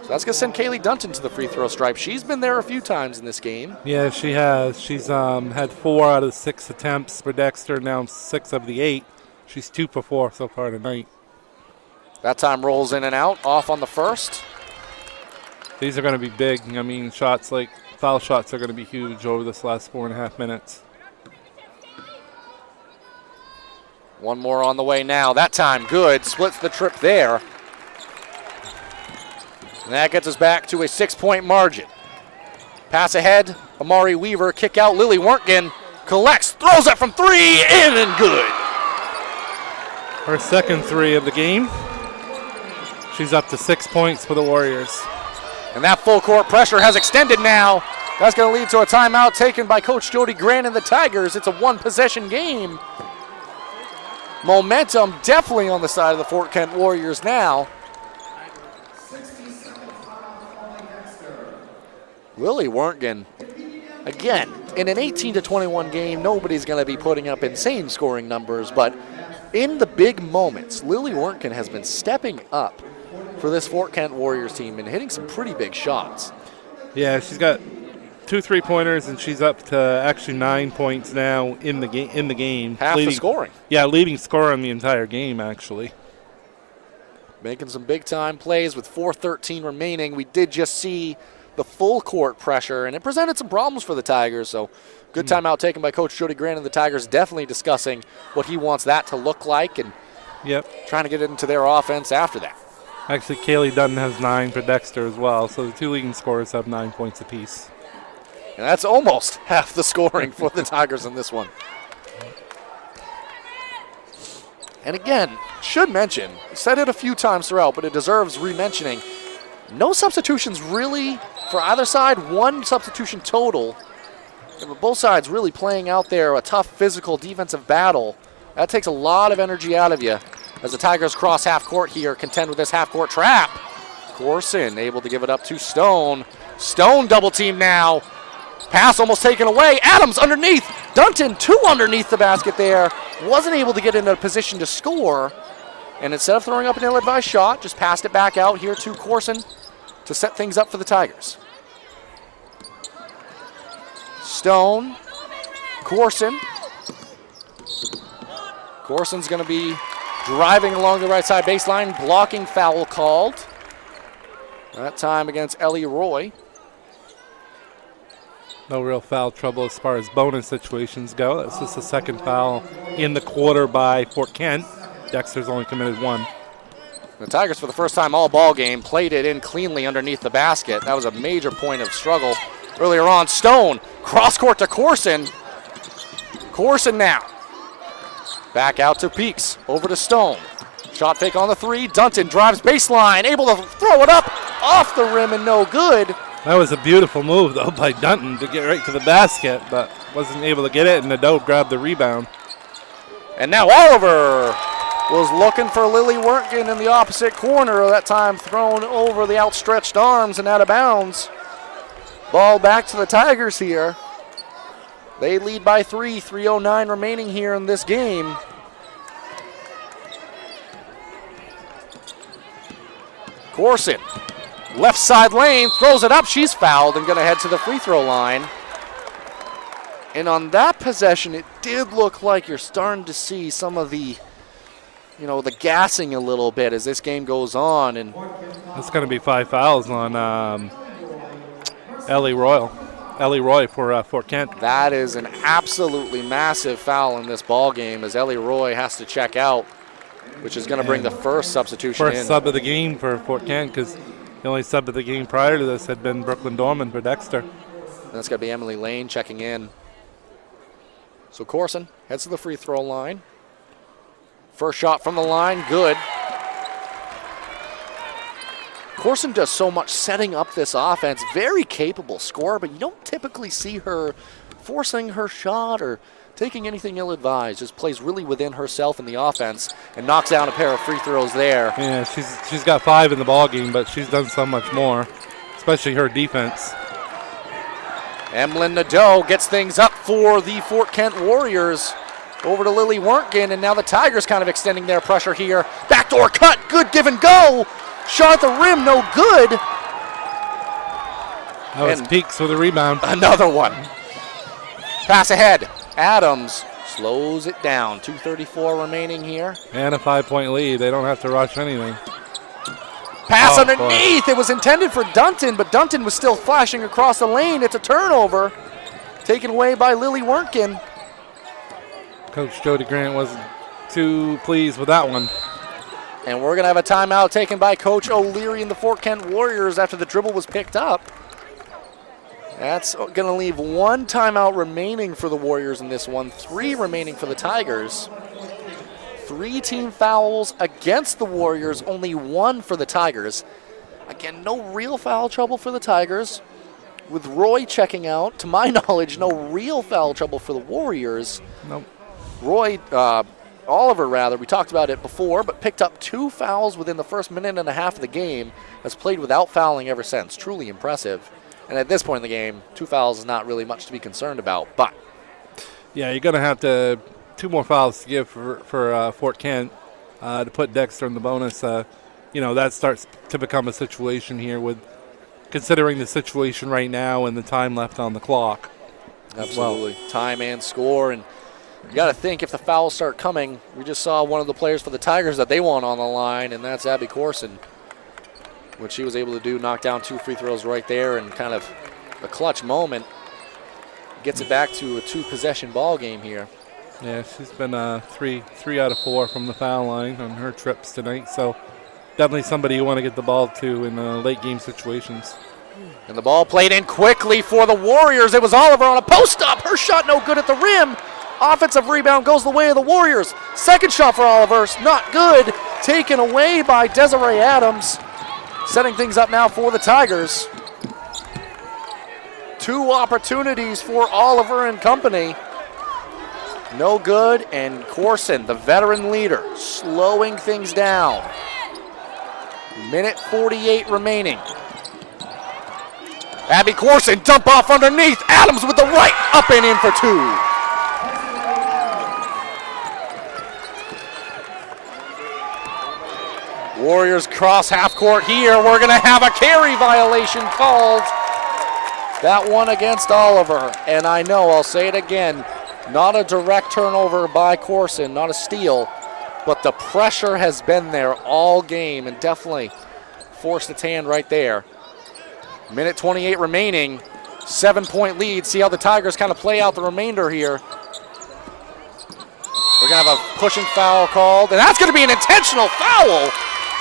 So that's going to send Kaylee Dunton to the free throw stripe. She's been there a few times in this game. Yeah, she has. She's had 4 out of 6 attempts for Dexter, now 6 of the 8. She's 2 for 4 so far tonight. That time rolls in and out, off on the first. These are going to be big. I mean, shots like foul shots are going to be huge over this last 4.5 minutes. One more on the way now. That time good. Splits the trip there. And that gets us back to a 6-point margin. Pass ahead. Amari Weaver. Kick out. Lily Wernken collects. Throws it from 3. In and good. Her second 3 of the game. She's up to 6 points for the Warriors. And that full court pressure has extended now. That's going to lead to a timeout taken by Coach Jody Grant and the Tigers. It's a one-possession game. Momentum definitely on the side of the Fort Kent Warriors now. Lily Wernken, again, in an 18-21 game, nobody's going to be putting up insane scoring numbers, but in the big moments, Lily Wernken has been stepping up for this Fort Kent Warriors team and hitting some pretty big shots. Yeah, she's got 2 3-pointers, and she's up to actually 9 points now in the game. Half the scoring. Yeah, leading scorer in the entire game, actually. Making some big-time plays with 4:13 remaining. We did just see the full court pressure, and it presented some problems for the Tigers. So good timeout taken by Coach Jody Grant and the Tigers, definitely discussing what he wants that to look like and trying to get it into their offense after that. Actually, Kaylee Dunton has 9 for Dexter as well, so the 2 leading scorers have 9 points apiece. And that's almost half the scoring for the Tigers in this one. And again, should mention, said it a few times throughout, but it deserves re-mentioning, no substitutions really for either side, 1 substitution total. And both sides really playing out there a tough physical defensive battle. That takes a lot of energy out of you as the Tigers cross half court here, contend with this half court trap. Corson able to give it up to Stone. Stone double team now. Pass almost taken away. Adams underneath. Dunton, 2 underneath the basket there. Wasn't able to get into a position to score. And instead of throwing up an ill-advised shot, just passed it back out here to Corson to set things up for the Tigers. Stone, Corson. Corson's going to be driving along the right side baseline, blocking foul called. That time against Ellie Roy. No real foul trouble as far as bonus situations go. That's just the second foul in the quarter by Fort Kent. Dexter's only committed 1. The Tigers, for the first time all ball game, played it in cleanly underneath the basket. That was a major point of struggle earlier on. Stone, cross court to Corson. Corson now. Back out to Peaks, over to Stone. Shot fake on the 3. Dunton drives baseline, able to throw it up off the rim and no good. That was a beautiful move, though, by Dunton to get right to the basket, but wasn't able to get it, and Nadeau grabbed the rebound. And now Oliver was looking for Lily Wertgen in the opposite corner. That time thrown over the outstretched arms and out of bounds. Ball back to the Tigers here. They lead by 3, 3:09 remaining here in this game. Corson, left side lane, throws it up. She's fouled and going to head to the free throw line. And on that possession, it did look like you're starting to see some of the, the gassing a little bit as this game goes on. And that's going to be 5 fouls on Ellie Roy for Fort Kent. That is an absolutely massive foul in this ball game as Ellie Roy has to check out, which is going to bring the first substitution in. First sub of the game for Fort Kent, because the only sub of the game prior to this had been Brooklyn Dorman for Dexter. That's going to be Emily Lane checking in. So Corson heads to the free throw line. First shot from the line, good. Corson does so much setting up this offense. Very capable scorer, but you don't typically see her forcing her shot or taking anything ill-advised. Just plays really within herself in the offense and knocks down a pair of free throws there. Yeah, she's got 5 in the ball game, but she's done so much more, especially her defense. Emlyn Nadeau gets things up for the Fort Kent Warriors. Over to Lily Wertgen, and now the Tigers kind of extending their pressure here. Backdoor cut, good give and go. Shot at the rim, no good. That was Peaks with a rebound. Another one. Pass ahead. Adams slows it down. 2:34 remaining here. And a 5-point lead. They don't have to rush anything. Pass underneath. Boy. It was intended for Dunton, but Dunton was still flashing across the lane. It's a turnover. Taken away by Lily Wertgen. Coach Jody Grant wasn't too pleased with that one. And we're going to have a timeout taken by Coach O'Leary and the Fort Kent Warriors after the dribble was picked up. That's going to leave 1 timeout remaining for the Warriors in this one, 3 remaining for the Tigers. 3 team fouls against the Warriors, only 1 for the Tigers. Again, no real foul trouble for the Tigers. With Roy checking out, to my knowledge, no real foul trouble for the Warriors. Nope. Oliver, we talked about it before, but picked up 2 fouls within the first minute and a half of the game. Has played without fouling ever since. Truly impressive. And at this point in the game, 2 fouls is not really much to be concerned about. But yeah, you're going to have to 2 more fouls to give for Fort Kent to put Dexter in the bonus. That starts to become a situation here with considering the situation right now and the time left on the clock. Absolutely. Well, time and score. And you got to think if the fouls start coming, we just saw one of the players for the Tigers that they want on the line, and that's Abby Corson. What she was able to do, knock down 2 free throws right there, and kind of a clutch moment. Gets it back to a 2-possession ball game here. Yeah, she's been 3 out of 4 from the foul line on her trips tonight, so definitely somebody you want to get the ball to in late game situations. And the ball played in quickly for the Warriors. It was Oliver on a post-up. Her shot no good at the rim. Offensive rebound goes the way of the Warriors. Second shot for Oliver, not good. Taken away by Desiree Adams. Setting things up now for the Tigers. 2 opportunities for Oliver and company. No good, and Corson, the veteran leader, slowing things down. Minute 48 remaining. Abby Corson, dump off underneath. Adams with the right, up and in for two. Warriors cross half court here. We're going to have a carry violation called. That one against Oliver. And I know, I'll say it again, not a direct turnover by Corson, not a steal, but the pressure has been there all game and definitely forced its hand right there. Minute 28 remaining, 7-point lead. See how the Tigers kind of play out the remainder here. We're going to have a pushing foul called, and that's going to be an intentional foul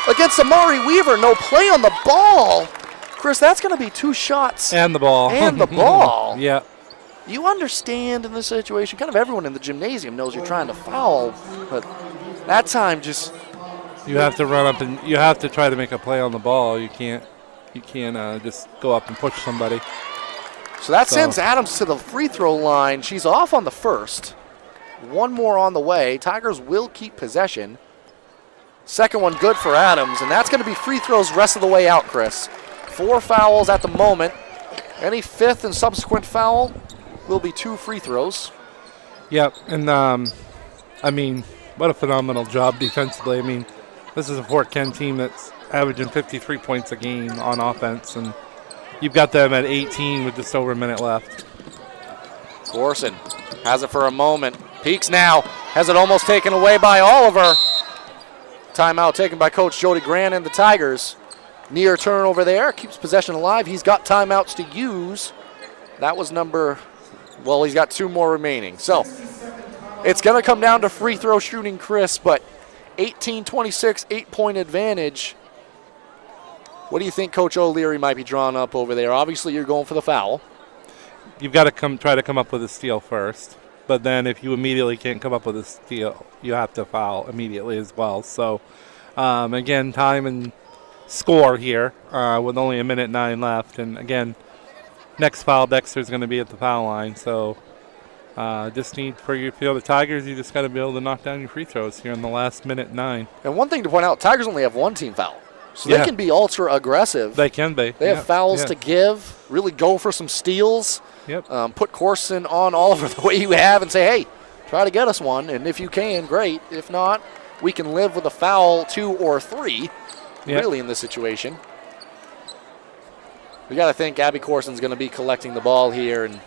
against Amari Weaver. No play on the ball. Chris, that's going to be 2 shots. And the ball. And the ball. Yeah. You understand in this situation, kind of everyone in the gymnasium knows you're trying to foul, but that time just... You have to run up and you have to try to make a play on the ball. You can't just go up and push somebody. So that sends Adams to the free throw line. She's off on the first. One more on the way. Tigers will keep possession. Second one good for Adams, and that's going to be free throws rest of the way out, Chris. 4 fouls at the moment. Any fifth and subsequent foul will be 2 free throws. Yep, and I mean, what a phenomenal job defensively. I mean, this is a Fort Kent team that's averaging 53 points a game on offense, and you've got them at 18 with just over a minute left. Corson has it for a moment. Peaks now. Has it almost taken away by Oliver. Timeout taken by Coach Jody Grant and the Tigers. Near turnover there. Keeps possession alive. He's got timeouts to use. That was he's got 2 more remaining. So it's going to come down to free throw shooting, Chris, but 18-26, 8-point advantage. What do you think Coach O'Leary might be drawing up over there? Obviously, you're going for the foul. You've got to try to come up with a steal first, but then if you immediately can't come up with a steal, you have to foul immediately as well. So, again, time and score here with only 1:09 left. And, again, next foul, Dexter's going to be at the foul line. So, just need for you, if you're the Tigers, you just got to be able to knock down your free throws here in the last 1:09. And one thing to point out, Tigers only have 1 team foul. So they can be ultra aggressive. They can be. They have fouls to give, really go for some steals. Yep. Put Corson on Oliver the way you have and say, hey, try to get us one. And if you can, great. If not, we can live with a foul 2 or 3, really, in this situation. We got to think Abby Corson's going to be collecting the ball here. And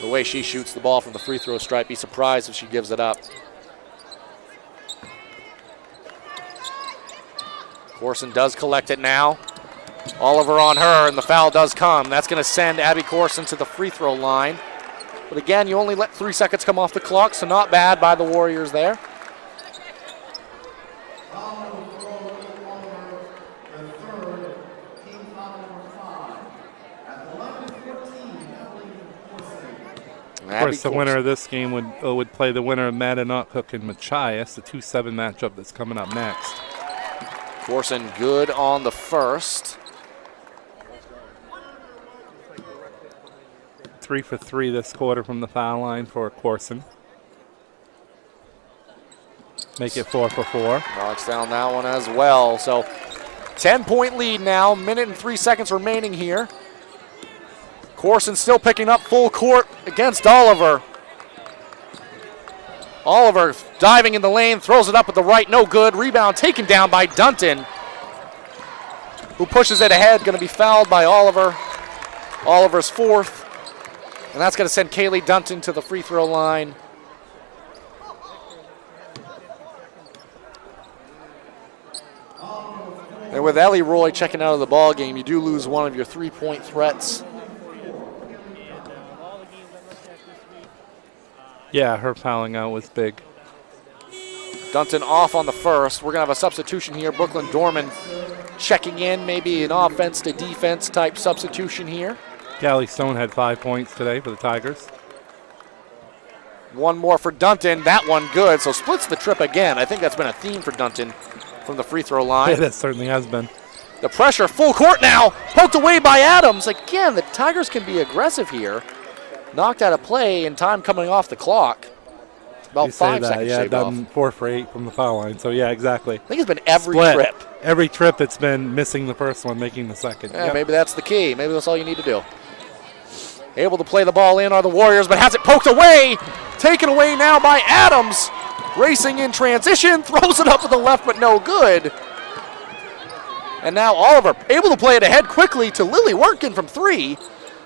the way she shoots the ball from the free throw stripe, be surprised if she gives it up. Corson does collect it now. Oliver on her, and the foul does come. That's going to send Abby Corson to the free throw line. But again, you only let 3 seconds come off the clock, so not bad by the Warriors there. Of course, the winner of this game would play the winner of Madanaucook and Machias, the 2-7 matchup that's coming up next. Corson good on the first. 3 for 3 this quarter from the foul line for Corson. Make it 4 for 4. Knocks down that one as well. So 10-point lead now, 1:03 seconds remaining here. Corson still picking up full court against Oliver. Oliver diving in the lane, throws it up at the right, no good. Rebound taken down by Dunton, who pushes it ahead, going to be fouled by Oliver. Oliver's 4th, and that's going to send Kaylee Dunton to the free throw line. And with Ellie Roy checking out of the ball game, you do lose one of your 3-point threats. Yeah, her fouling out was big. Dunton off on the first. We're going to have a substitution here. Brooklyn Dorman checking in, maybe an offense to defense type substitution here. Gally Stone had 5 points today for the Tigers. One more for Dunton. That one good, so splits the trip again. I think that's been a theme for Dunton from the free throw line. Yeah, that certainly has been. The pressure, full court now. Poked away by Adams. Again, the Tigers can be aggressive here. Knocked out of play and time coming off the clock. About You say 5 that, seconds yeah, shaved off. done 4 for 8 from the foul line. So yeah, exactly. I think it's been every Split. trip. Every trip it's been missing the first one, making the second. Yeah, Yep. maybe that's the key. Maybe that's all you need to do. Able to play the ball in are the Warriors, but has it poked away. Taken away now by Adams. Racing in transition, throws it up to the left, but no good. And now Oliver able to play it ahead quickly to Lily Workin from 3.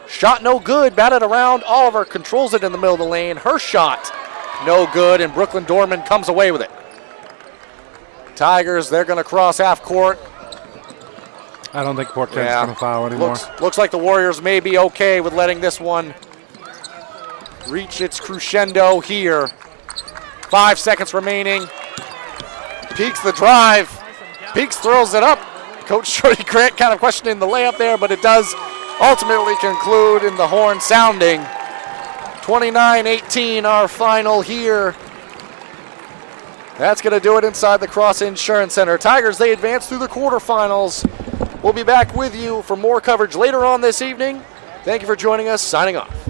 Shot no good, batted around. Oliver controls it in the middle of the lane. Her shot no good, and Brooklyn Dorman comes away with it. Tigers, they're going to cross half court. I don't think Port Kent's going to foul anymore. Looks like the Warriors may be okay with letting this one reach its crescendo here. 5 seconds remaining. Peaks the drive. Peaks throws it up. Coach Jody Grant kind of questioning the layup there, but it does ultimately conclude in the horn sounding. 29-18 our final here. That's going to do it inside the Cross Insurance Center. Tigers, they advance through the quarterfinals. We'll be back with you for more coverage later on this evening. Thank you for joining us. Signing off.